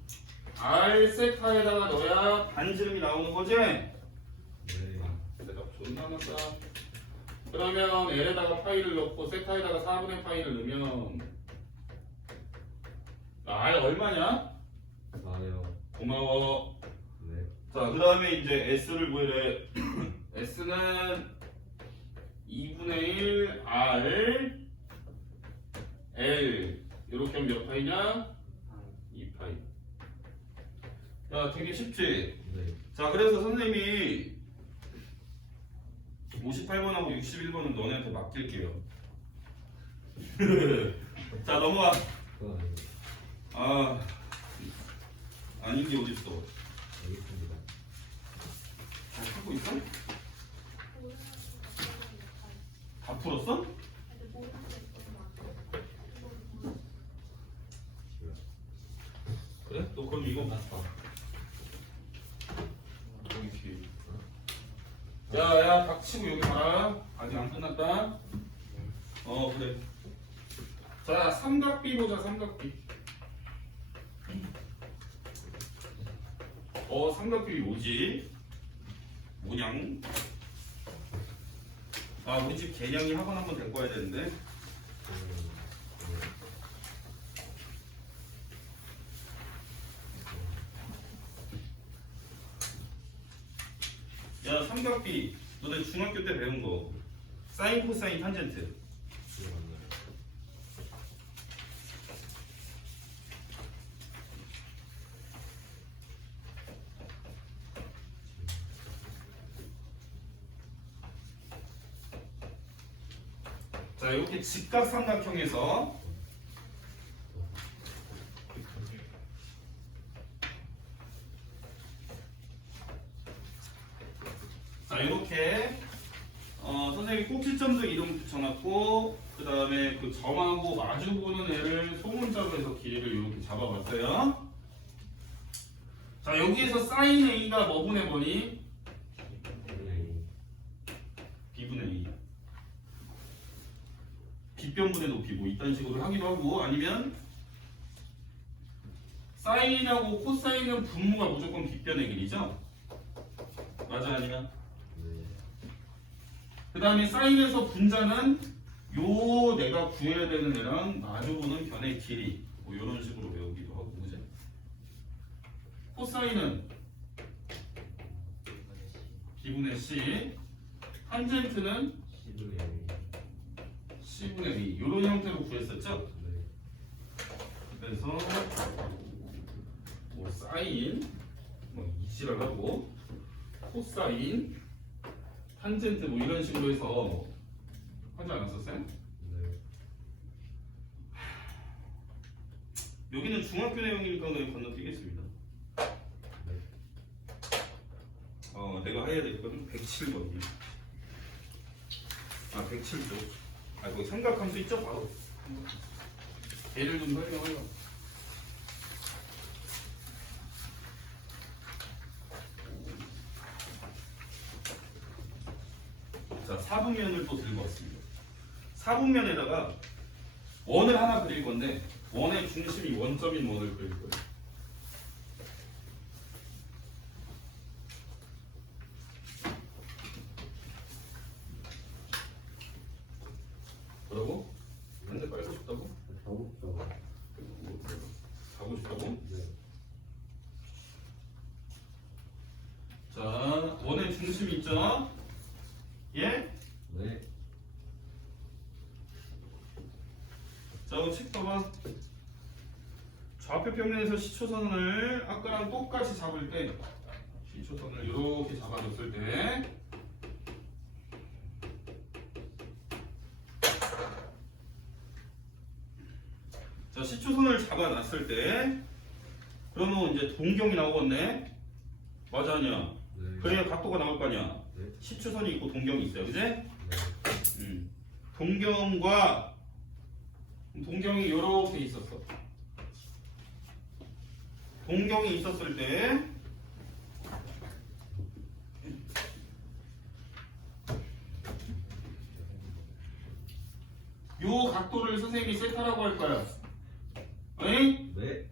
R 세타에다가 넣어야 반지름이 나오는 거지? 네. 대답 존나 많다. 그러면 L에다가 파이를 넣고 세타에다가 4분의 파이를 넣으면 R 얼마냐? 나요. 고마워. 네. 자, 그 다음에 이제 S를 구해래. S는 2분의 1 R L 이렇게 하면 몇 파이냐? 2파이. 야, 되게 쉽지? 네. 자, 그래서 선생님이 58번하고 61번은 너네한테 맡길게요. 자, 넘어가. 그거 아니에요. 아, 아닌 게 어딨어. 알겠습니다. 잘 하고 있어? 다 풀었어? 싫어요. 그래? 너 그럼 이거 봤어. 여기 뒤에. 야, 닥치고 여기 봐라. 아직 안 끝났다. 그래. 자, 삼각비 보자, 삼각비. 삼각비 뭐지? 모양. 아, 우리 집 개냥이 학원 한번 데리고 와야 되는데. 야, 삼각비. 너네 중학교 때 배운 거. 사인, 코사인, 탄젠트. 네, 맞나요? 자, 이렇게 직각삼각형에서 자, 이렇게 선생님이 꼭지점도 이름 붙여놨고 그 다음에 그 점하고 마주보는 애를 소문자로 해서 길이를 이렇게 잡아봤어요. 자, 여기에서 사인 A가 뭐 분의 뭐니? B분의 A. 빗변분의 높이 뭐 이딴 식으로 하기도 하고 아니면 사인하고 코사인은 분모가 무조건 빗변의 길이죠? 맞아 아니면? 네. 그 다음에 사인에서 분자는 요 내가 구해야 되는 애랑 마주보는 변의 길이 뭐 이런 식으로 외우기도 하고 그죠? 코사인은 B분의 C 탄젠트는 C분의 V 이런 형태로 구했었죠? 네. 그래서 뭐 사인 뭐 이지랄 하고 코사인 탄젠트 뭐 이런 식으로 해서 하지 않았었어요? 네. 여기는 중학교 내용이니까 그냥 건너뛰겠습니다. 내가 해야 될 거는 107번이에요. 아, 107조. 아, 거기 삼각함수 있죠? 바로. 예를 좀 설명해요. 자, 사분면을 또 들고 왔습니다. 사분면에다가 원을 하나 그릴 건데 원의 중심이 원점인 원을 그릴 거예요. 뭐라고? 한대 빨고 싶다고? 가고 싶다고? 네. 자, 원의 중심이 있죠? 예? 네. 자, 그럼 책 봐봐. 좌표 평면에서 시초선을 아까랑 똑같이 잡을 때 시초선을 이렇게 잡아줬을 때 자, 시초선을 잡아놨을 때 그러면 이제 동경이 나오겠네. 맞아 아니야? 네. 그래야 각도가 나올 거 아니야. 네. 시초선이 있고 동경이 있어요, 그지? 네. 동경과 동경이 이렇게 있었어. 동경이 있었을 때 요 각도를 선생님이 세타라고 할 거야. 응? 네.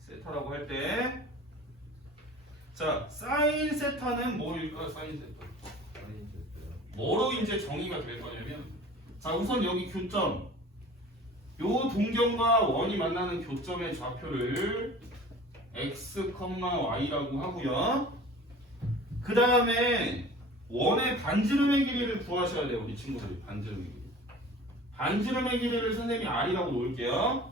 세타라고 할 때, 자, 사인 세타는 뭐일까? 사인 세타. 뭐로 이제 정의가 될 거냐면, 자, 우선 여기 교점, 요 동경과 원이 만나는 교점의 좌표를 x, y라고 하고요. 그 다음에 원의 반지름의 길이를 구하셔야 돼요, 우리 친구들. 반지름의 길이. 반지름의 길이를 선생님이 r이라고 놓을게요.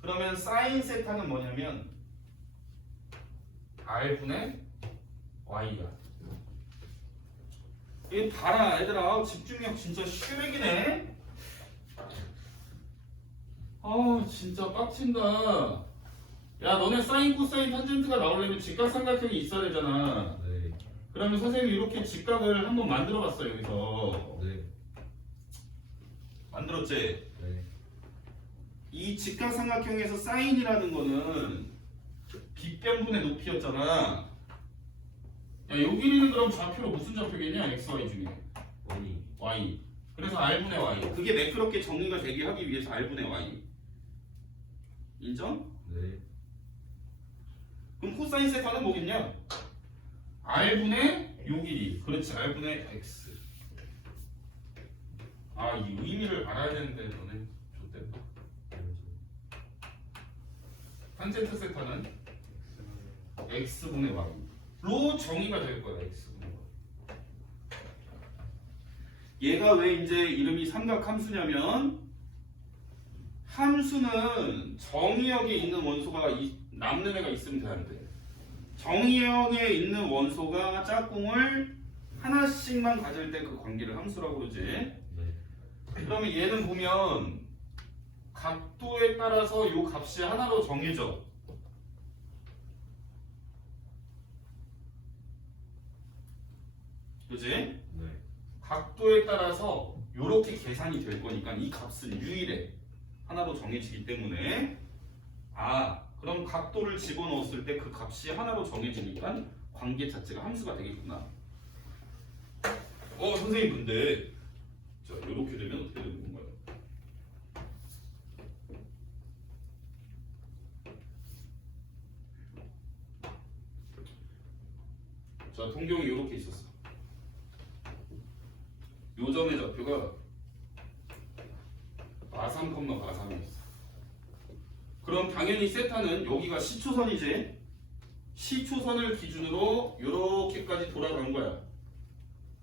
그러면 사인 세타는 뭐냐면 r분의 y가. 이 봐라 얘들아, 집중력 진짜 슈렉이네. 아 진짜 빡친다. 야 너네 사인 코사인 탄젠트가 나오려면 직각삼각형이 있어야 되잖아. 네. 그러면 선생님이 이렇게 직각을 한번 만들어 봤어. 여기서 네. 만들었지? 네. 이 직각삼각형에서 사인이라는 거는 빗변분의 높이였잖아. 야, 요 길이는 그럼 좌표로 무슨 좌표겠냐? x, y 중에 원이. y. 그래서 r분의 y. 그게 매끄럽게 정리가 되게 하기 위해서 r분의 y. 인정? 네. 그럼 코사인 세타는 뭐겠냐? r분의 요 길이. 그렇지, r분의 x. 아, 이 의미를 알아야 되는데 너네 좋댔다. 탄젠트 세타는 x분의 y로 정의가 될 거야. x분의 y. 얘가 왜 이제 이름이 삼각함수냐면 함수는 정의역에 있는 원소가 남는 애가 있으면 되는데 정의역에 있는 원소가 짝꿍을 하나씩만 가질 때 그 관계를 함수라고 그러지. 네. 그러면 얘는 보면 각도에 따라서 요 값이 하나로 정해져. 그지? 네. 각도에 따라서 요렇게 계산이 될 거니까 이 값은 유일해. 하나로 정해지기 때문에 그럼 각도를 집어넣었을 때 그 값이 하나로 정해지니까 관계 자체가 함수가 되겠구나. 선생님 근데 자 요렇게 되면 어떻게 되는 건가요? 자 동경이 요렇게 있었어. 요 점의 좌표가 마삼, 마삼이었어. 그럼 당연히 세타는 여기가 시초선이지. 시초선을 기준으로 요렇게까지 돌아간 거야.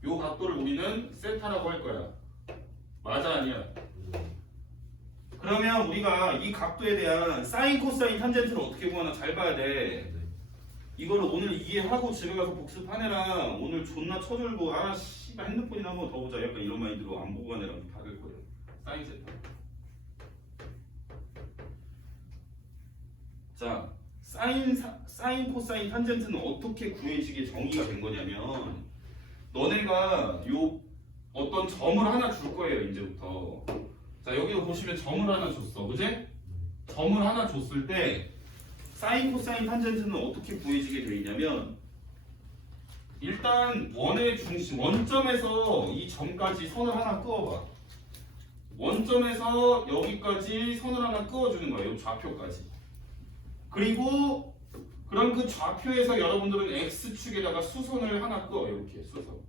요 각도를 우리는 세타라고 할 거야. 맞아 아니야? 그러면 우리가 이 각도에 대한 사인, 코사인, 탄젠트를 어떻게 구하나 잘 봐야 돼. 네. 이거를 오늘 이해하고 집에 가서 복습하느라 오늘 존나 쳐들고 씨발 핸드폰이나 한번 더 보자. 약간 이런 마인드로 안 보고 간 애랑 다를 거예요. 사인 세타. 자, 사인, 코사인, 탄젠트는 어떻게 구해지게 정의가 된 거냐면 너네가 요 어떤 점을 하나 줄 거예요 이제부터. 자 여기도 보시면 점을 하나 줬어, 그지? 점을 하나 줬을 때 사인, 코사인, 탄젠트는 어떻게 구해지게 돼 있냐면 일단 원의 중심, 원점에서 이 점까지 선을 하나 그어봐. 원점에서 여기까지 선을 하나 그어주는 거예요, 좌표까지. 그리고 그럼 그 좌표에서 여러분들은 x축에다가 수선을 하나 그어. 이렇게 수선.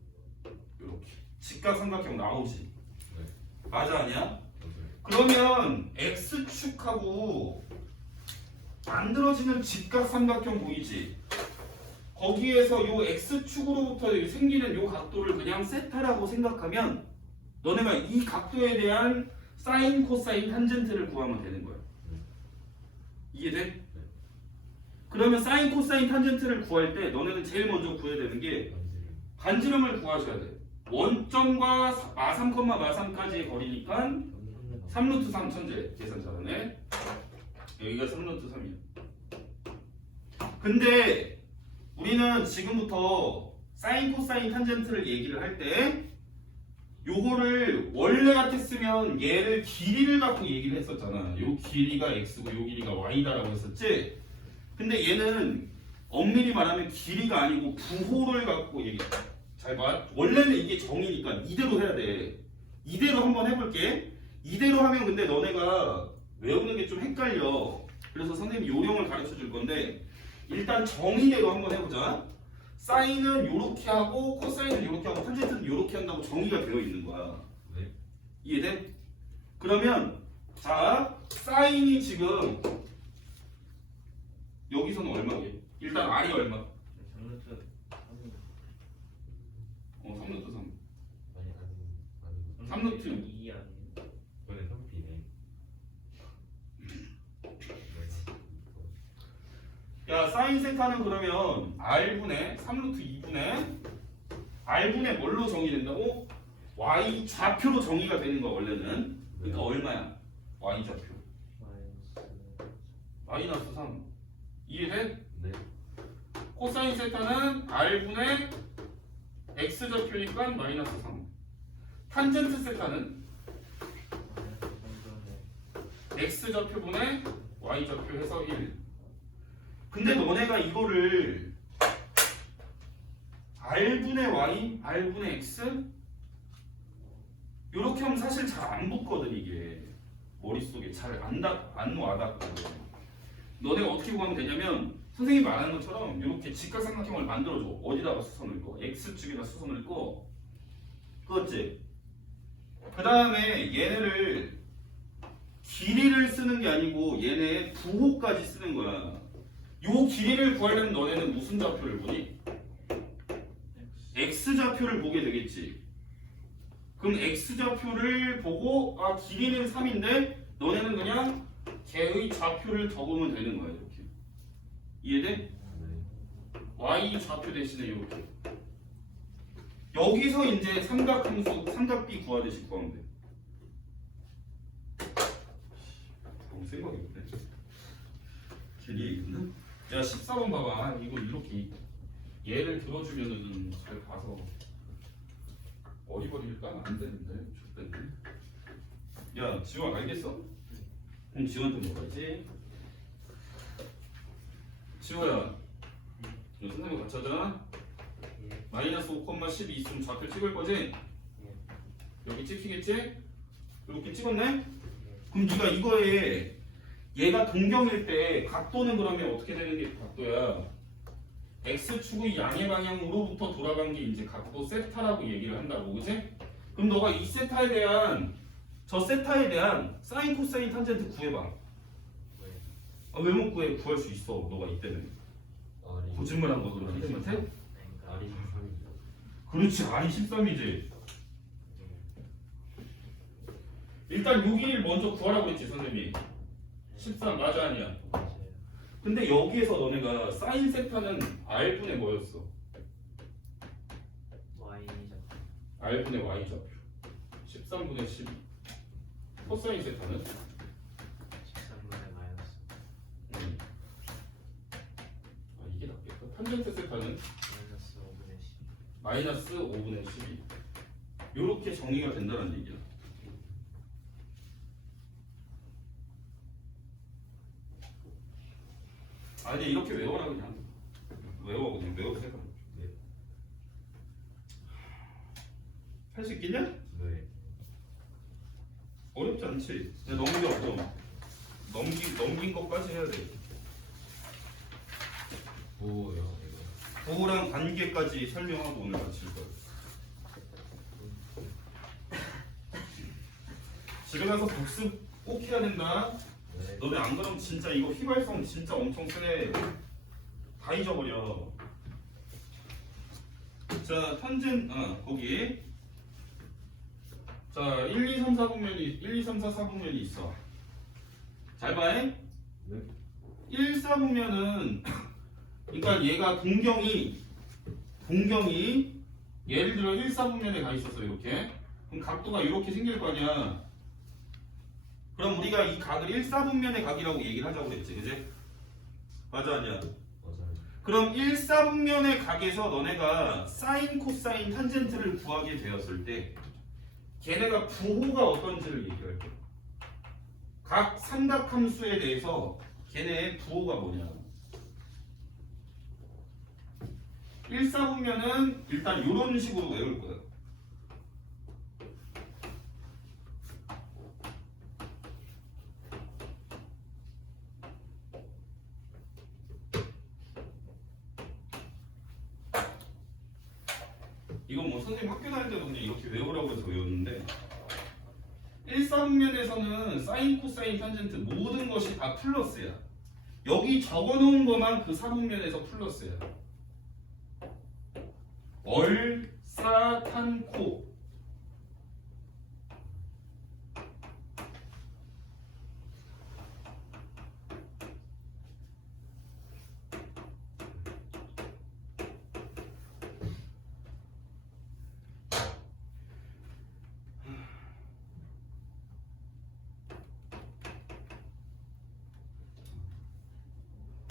이렇게 직각삼각형 나오지. 네. 맞아 아니야? 맞아요. 그러면 x축하고 만들어지는 직각삼각형 보이지? 거기에서 요 x축으로부터 생기는 요 각도를 그냥 세타라고 생각하면 너네가 이 각도에 대한 사인, 코사인, 탄젠트를 구하면 되는 거야. 이해돼? 그러면 사인, 코사인, 탄젠트를 구할 때 너네는 제일 먼저 구해야 되는 게 반지름을 구하셔야 돼. 원점과 마삼, 마삼까지의 거리니까 3루트 3 천재 계산 잘하네. 여기가 3루트 3이야. 근데 우리는 지금부터 사인 코사인 탄젠트를 얘기를 할 때 요거를 원래 같았으면 얘를 길이를 갖고 얘기를 했었잖아. 요 길이가 x고 요 길이가 y다라고 했었지. 근데 얘는 엄밀히 말하면 길이가 아니고 부호를 갖고 얘기해. 잘 봐. 원래는 이게 정이니까 이대로 해야 돼. 이대로 한번 해볼게. 이대로 하면 근데 너네가 외우는 게 좀 헷갈려. 그래서 선생님이 요령을 가르쳐 줄 건데 일단 정의대로 한번 해보자. 사인은 요렇게 하고 코사인은 요렇게 하고 탄젠트는 요렇게 한다고 정의가 되어 있는 거야. 네. 이해돼? 그러면 자 사인이 지금 여기서는 얼마게? 일단 R이 얼마? 정루트 3루트 3. 아니 아니고 3루트 2 아니에요? 그거는 3P네. 야 사인 세타는 그러면 R분의 3루트 2분의 R분의 뭘로 정의된다고? Y 좌표로 정의가 되는 거 원래는. 그러니까 얼마야? Y 좌표. 마이너스 3. 이해돼? 네. 코사인 세타는 R분의 X 좌표니까 마이너스 3. 탄젠트 세타는 X 좌표분의 Y 좌표 해서 1. 근데 너네가 이거를 R분의 Y, R분의 X 이렇게 하면 사실 잘 안 붙거든. 이게 머릿속에 잘 안 와닿거든. 너네가 어떻게 구하면 되냐면 선생님이 말하는 것처럼 이렇게 직각삼각형을 만들어줘. 어디다가 수선을 꺼? X축에다 수선을 꺼. 그렇지? 그 다음에 얘네를 길이를 쓰는 게 아니고 얘네 부호까지 쓰는 거야. 요 길이를 구하려면 너네는 무슨 좌표를 보니? X 좌표를 보게 되겠지. 그럼 X 좌표를 보고 아 길이는 3인데 너네는 그냥 걔의 좌표를 적으면 되는 거야. 이렇게. 이해돼? Y 좌표 대신에 이렇게. 여기서 이제 삼각함수 삼각비 구하듯이 구하면 돼. 너무 생각이 없네. 길이 있나? 야 14번 봐봐. 이거 이렇게 얘를 들어주면은 잘 봐서 어리버리를 까면 안 되는데. 좋겠네. 야 지원 알겠어? 그럼 지원한테 물어봐야지. 지호야 이거 선생님 같이 하자. 마이너스 5,12 있으면 좌표 찍을 거지? 여기 찍히겠지? 이렇게 찍었네? 그럼 네가 이거에 얘가 동경일 때 각도는 그러면 어떻게 되는 게 각도야? X축의 양의 방향으로부터 돌아간 게 이제 각도 세타라고 얘기를 한다고, 그치? 그럼 너가 이 세타에 대한 저 세타에 대한 사인 코사인 탄젠트 구해봐. 왜 못 구해? 구할 수 있어. 너가 이때는 거짓말한 거도 선생님한테? R이 13이죠. 그렇지. R이 13이지. 일단 요 길이를 먼저 구하라고 했지 선생님이. 13 맞아 아니야? 근데 여기에서 너네가 사인 세타는 R분의 뭐였어? R분의 Y 좌표 13분의 12. 코사인 세타는? 13분의 마이너스 아 이게 낫겠다. 탄젠트 세타는? 마이너스 5분의 10 마이너스 5분의 12. 요렇게 정의가 된다는 얘기야. 아니 이렇게 외워라 그냥. 외워 그냥 외워도 해봐. 네. 할 수 있겠냐? 네. 어렵지 않지. 그냥 넘겨 좀. 넘긴 것까지 해야 돼. 뭐요 이거? 부호랑 관계까지 설명하고 오늘 마칠 거야. 집에 가서 복습 꼭 해야 된다. 네. 너네 안 그러면 진짜 이거 휘발성 진짜 엄청 세네. 다 잊어버려. 자, 거기. 자, 1, 2, 3, 4분면이 1, 2, 3, 4, 4분면이 있어. 잘 봐. 네. 1, 4분면은 그러니까 얘가 동경이 예를 들어 1, 4분면에 가 있었어 이렇게. 그럼 각도가 이렇게 생길 거 아니야. 그럼 우리가 이 각을 1사분면의 각이라고 얘기를 하자고 그랬지, 그지? 맞아 아니야? 맞아요. 그럼 1사분면의 각에서 너네가 사인, 코사인, 탄젠트를 구하게 되었을 때 걔네가 부호가 어떤지를 얘기할 거야. 각 삼각함수에 대해서 걔네의 부호가 뭐냐. 1사분면은 일단 이런 식으로 외울 거야. 이건 뭐 선생님 학교 다닐 때도 그냥 이렇게 외우라고 해서 외웠는데 1사분면에서는 사인, 코사인, 탄젠트 모든 것이 다 플러스야. 여기 적어놓은 것만 그 사분면에서 플러스야. 얼, 사, 탄, 코.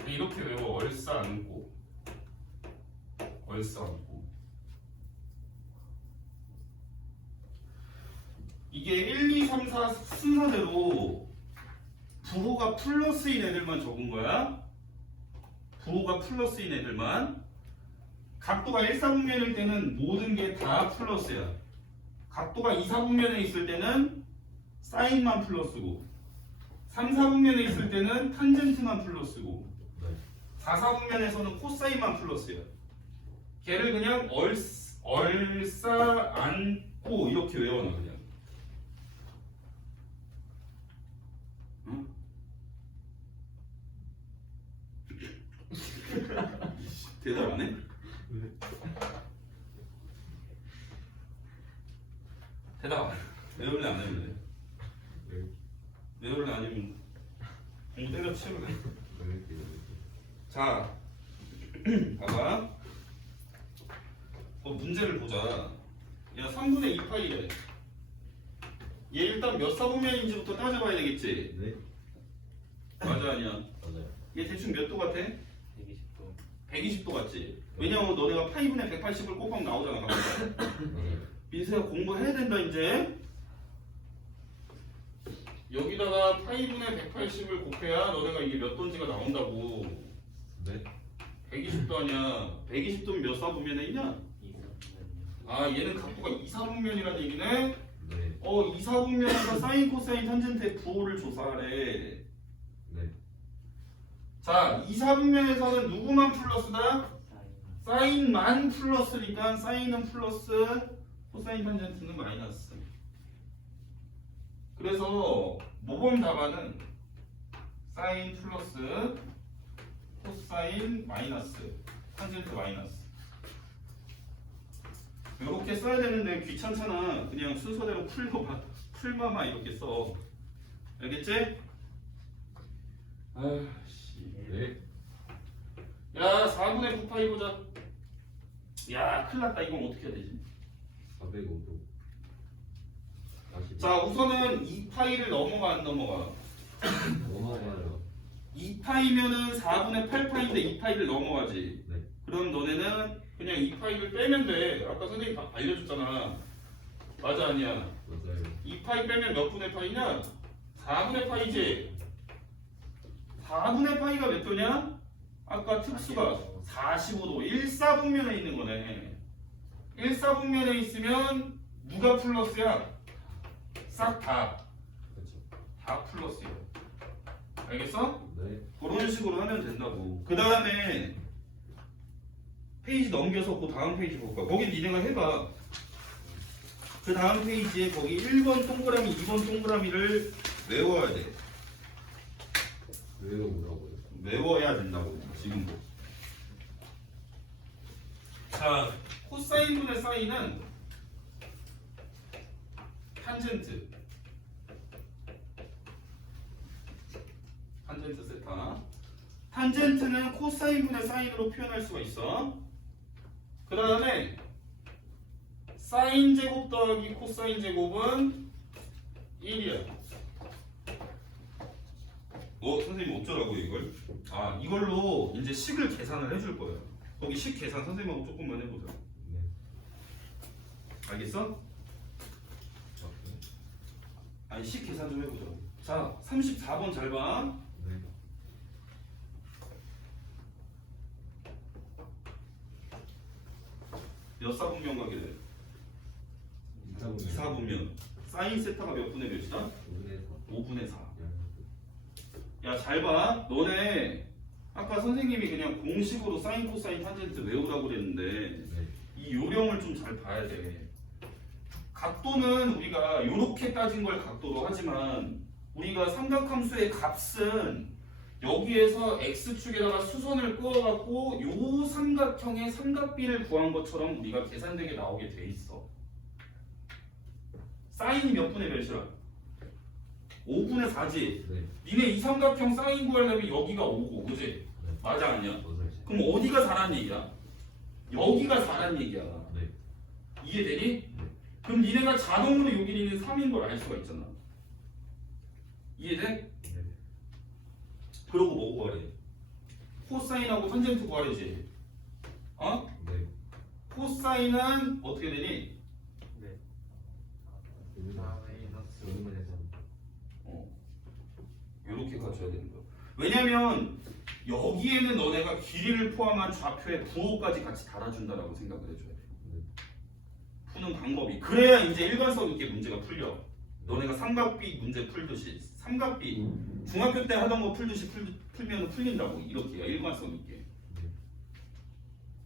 이렇게 외워. 얼싸 안고 얼싸 안고. 이게 1, 2, 3, 4 순서대로 부호가 플러스인 애들만 적은 거야. 부호가 플러스인 애들만. 각도가 1사분면일 때는 모든 게 다 플러스야. 각도가 2사분면에 있을 때는 사인만 플러스고 3사분면에 있을 때는 탄젠트만 플러스고 네. 4사분면에서는 코사인만 플러스야. 걔를 그냥 얼싸 안고 이렇게 외워놔 그냥. 응? 대답 안 해? 대답 안 해. 외울래 안 해볼래? 외울래 아니면 공부 때려치울래? 자, 봐봐. 문제를 보자. 야, 3분의 2파이래. 얘 일단 몇 사분면인지부터 따져봐야 되겠지? 네. 맞아 아니야? 맞아요. 얘 대충 몇 도 같아? 120도. 120도 같지? 왜냐면 너네가 파이분의 180을 곱하면 나오잖아. 맞아요. 민수야 공부해야 된다 이제. 여기다가 파이분의 180을 곱해야 너네가 이게 몇 도인지가 나온다고. 네. 120도 아니야. 120도면 몇 사분면에 있냐? 2사분면이요. 아 얘는 각도가 2사분면이라는 얘기네. 네. 2사분면에서 사인, 코사인, 탄젠트의 부호를 조사하래. 네. 자 2사분면에서는 누구만 플러스다? 사인. 사인만 플러스니까 사인은 플러스, 코사인, 탄젠트는 마이너스. 그래서 모범 답안은 사인 플러스 코사인 마이너스 탄젠트 마이너스 이렇게 써야 되는데 귀찮잖아. 그냥 순서대로 풀마마 이렇게 써. 알겠지? 아씨. 네. 야 4분의 9파이 보자. 야 큰일났다. 이건 어떻게 해야 되지? 405도. 자 우선은 2파이를 넘어가 안 넘어가? 넘어가요. 2파이면은 4분의 8파인데 2파이를 넘어가지. 네. 그럼 너네는 그냥 2파이를 빼면 돼. 아까 선생님 다 알려줬잖아. 맞아 아니야? 맞아요. 2파이 빼면 몇 분의 파이냐? 4분의 파이지. 4분의 파이가 몇 도냐? 아까 특수가 45도. 1사분면에 있는 거네. 1사분면에 있으면 누가 플러스야? 싹 다. 그렇죠. 다 플러스야. 알겠어? 네. 그런 식으로 하면 된다고. 그 다음에 페이지 넘겨서 그 다음 페이지 볼까? 거기 니네가 해봐. 그 다음 페이지에 거기 1번 동그라미, 2번 동그라미를 외워야 돼. 왜요? 뭐라고요? 외워야 된다고 지금도. 자, 코사인분의 사인은 탄젠트. 탄젠트 세타. 탄젠트는 코사인분의 사인으로 표현할 수가 있어. 그 다음에 사인 제곱 더하기 코사인 제곱은 1이야. 선생님 어쩌라고 이걸? 아 이걸로 이제 식을 계산을 해줄 거예요. 거기 식 계산 선생님하고 조금만 해보자. 네. 알겠어? 오케이. 아니 식 계산 좀 해보자. 자 34번 잘 봐. 네. 몇 사분면 가게 2사분면. 사인 세타가 몇 분의 몇이다? 5분의 4. 야 잘 봐. 너네 아까 선생님이 그냥 공식으로 사인 코사인 탄젠트 외우라고 그랬는데 네. 이 요령을 좀 잘 봐야 돼. 각도는 우리가 이렇게 따진 걸 각도로 하지만 우리가 삼각함수의 값은 여기에서 x축에다가 수선을 그어갖고 요 삼각형의 삼각비를 구한 것처럼 우리가 계산되게 나오게 돼 있어. 사인이 몇 분의 몇이라? 5분의 4지. 네. 니네 이 삼각형 사인 구하려면 여기가 5고 그지? 네. 맞아 아니야? 맞아요. 그럼 어디가 4란 얘기야? 여기가 4란 얘기야. 네. 이해되니? 네. 그럼 니네가 자동으로 요 길이는 3인 걸 알 수가 있잖아. 이해돼? 네. 그러고 뭐 구하래? 코사인하고 탄젠트 구하래지. 어? 네. 코사인은 어떻게 되니? 네. 이렇게 갖춰야 되는 거야. 왜냐면 여기에는 너네가 길이를 포함한 좌표에 부호까지 같이 달아준다라고 생각을 해줘야 돼. 네. 푸는 방법이. 그래야 이제 일관성 있게 문제가 풀려. 너네가 삼각비 문제 풀듯이 삼각비 중학교 때 하던 거 풀듯이 풀면 풀린다고. 이렇게요. 일관성 있게. 네.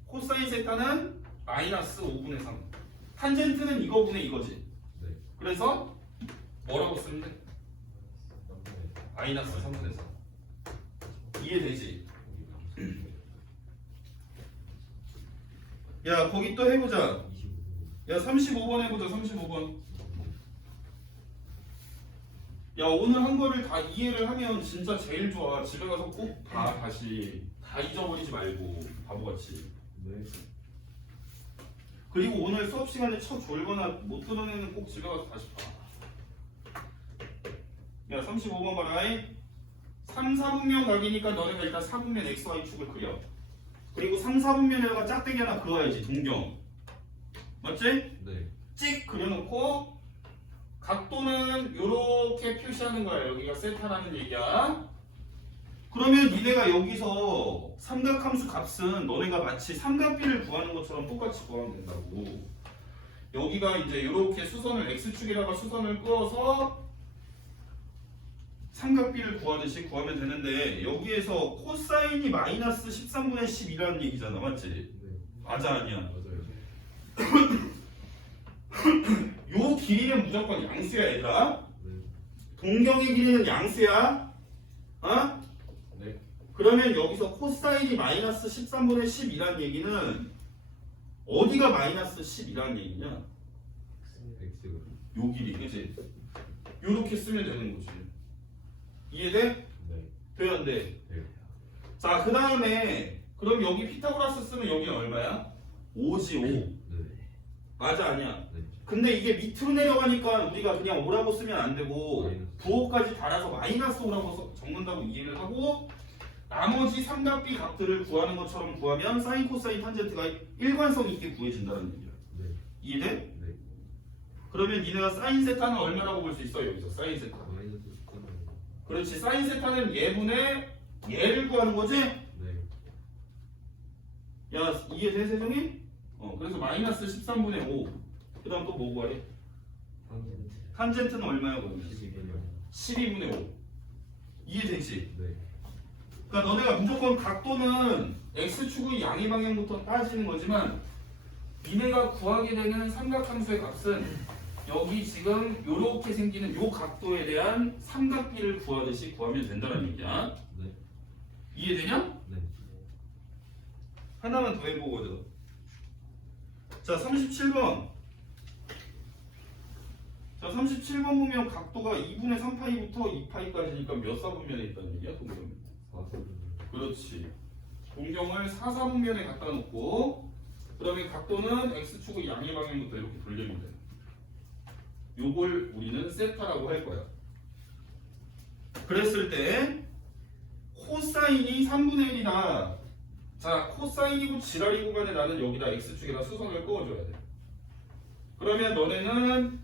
코사인 세타는 마이너스 5분의 3. 탄젠트는 이거분의 이거지. 네. 그래서 뭐라고 쓰면 돼? 마이너스 3분의 4. 이해되지? 야 거기 또 해보자. 25분. 야 35번 해보자. 35번. 야 오늘 한 거를 다 이해를 하면 진짜 제일 좋아. 집에 가서 꼭 다 다시 다 잊어버리지 말고 바보같이. 네. 그리고 오늘 수업 시간에 쳐 졸거나 못 들은 애는 꼭 집에 가서 다시 봐. 야 35번 봐라. 3, 4분면 각이니까 너네가 일단 4분면 XY축을 그려. 그리고 3, 4분면에다가 짝대기 하나 그어야지. 동경. 맞지? 네. 찍 그려놓고 각도는 이렇게 표시하는 거야. 여기가 세타라는 얘기야. 그러면 니네가 여기서 삼각함수 값은 너네가 마치 삼각비를 구하는 것처럼 똑같이 구하면 된다고. 여기가 이제 이렇게 수선을 x축에다가 수선을 그어서 삼각비를 구하듯이 구하면 되는데 여기에서 코사인이 마이너스 13분의 10이라는 얘기잖아. 맞지? 네. 맞아 아니야? 맞아요. 요 길이는 무조건 양수야 얘들아. 네. 동경의 길이는 양수야. 어? 네. 그러면 여기서 코사인이 마이너스 13분의 10이란 얘기는 어디가 마이너스 10이란 얘기냐? X가. 요 길이, 그치? 요렇게 쓰면 되는 거지. 이해돼? 네. 돼, 안 돼? 네. 자, 그 다음에 그럼 여기 피타고라스 쓰면 여기는 얼마야? 5지 5. 네. 맞아 아니야? 네. 근데 이게 밑으로 내려가니까 우리가 그냥 5라고 쓰면 안 되고 마이너스. 부호까지 달아서 마이너스 5라고 적는다고 이해를 하고 나머지 삼각비 값들을 구하는 것처럼 구하면 사인 코사인 탄젠트가 일관성 있게 구해진다는 얘기야. 네. 이해돼? 네. 그러면 니네가 사인 세타는 얼마라고 볼 수 있어? 여기서 사인 세타. 마이너스 13분. 그렇지. 사인 세타는 얘분의 얘를 구하는 거지? 네. 야 이해돼 세종이? 그래서 마이너스 13분의 5. 그 다음 또 뭐 구하래? 탄젠트는 얼마야 그러면? 12분의 5. 이해되지? 네. 그러니까 너네가 무조건 각도는 x축의 양의 방향부터 따지는 거지만 니네가 구하게 되는 삼각함수의 값은 여기 지금 요렇게 생기는 요 각도에 대한 삼각비를 구하듯이 구하면 된다는 얘기야. 네. 이해되냐? 네. 하나만 더 해보거든. 자 37번. 자 37번 보면 각도가 2분의 3파이부터 2파이까지니까 몇 사분면에 있다는 얘기야? 동경. 4사분. 그렇지. 동경을 4사분면에 갖다 놓고 그다음에 각도는 x축의 양의 방향부터 이렇게 돌리면 돼. 요걸 우리는 세타라고 할 거야. 그랬을 때 코사인이 3분의 1이다. 자, 코사인이고 지랄이고 간에 나는 여기다 x축에다 수선을 그어줘야 돼. 그러면 너네는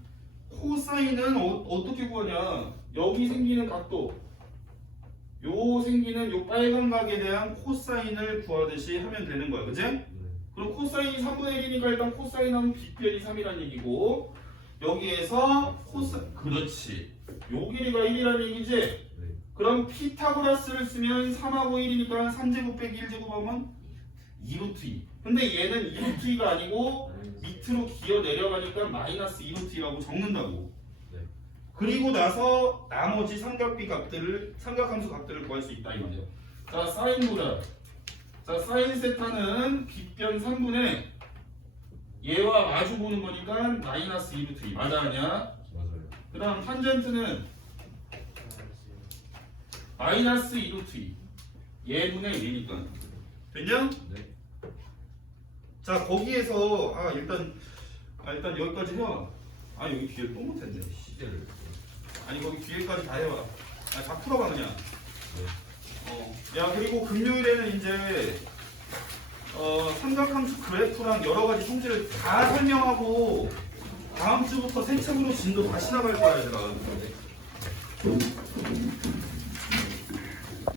코사인은 어떻게 구하냐? 여기 생기는 각도, 요 생기는 요 빨간 각에 대한 코사인을 구하듯이 하면 되는 거야, 그치? 그럼 코사인이 3분의 1이니까 일단 코사인하면 빗변이 3이란 얘기고, 여기에서 그렇지. 요 길이가 1이란 얘기지? 네. 그럼 피타고라스를 쓰면 3하고 1이니까 3제곱 빼기 1제곱 하면 2루트 2. 근데 얘는 2루트 2가 아니고 밑으로 기어 내려가니까 마이너스 2루트 2라고 적는다고. 네. 그리고 나서 나머지 삼각함수 값들을 구할 수 있다 이 말이에요. 자, 사인 보자. 자, 사인 세타는 빗변 3분의 얘와 마주 보는 거니까 마이너스 2루트 2. 맞아 아니야? 맞아요. 그 다음 탄젠트는 마이너스 2루트 2. 얘분의 1이니까. 됐냐? 네. 자, 거기에서 일단 여기까지 해와. 여기 뒤에 또 못했네. 시제를. 아니 거기 뒤에까지 다 해와. 다 풀어봐 그냥. 네. 야, 그리고 금요일에는 이제 삼각함수 그래프랑 여러 가지 성질을 다 설명하고 다음 주부터 새 책으로 진도 다시 나갈 거야 얘들아.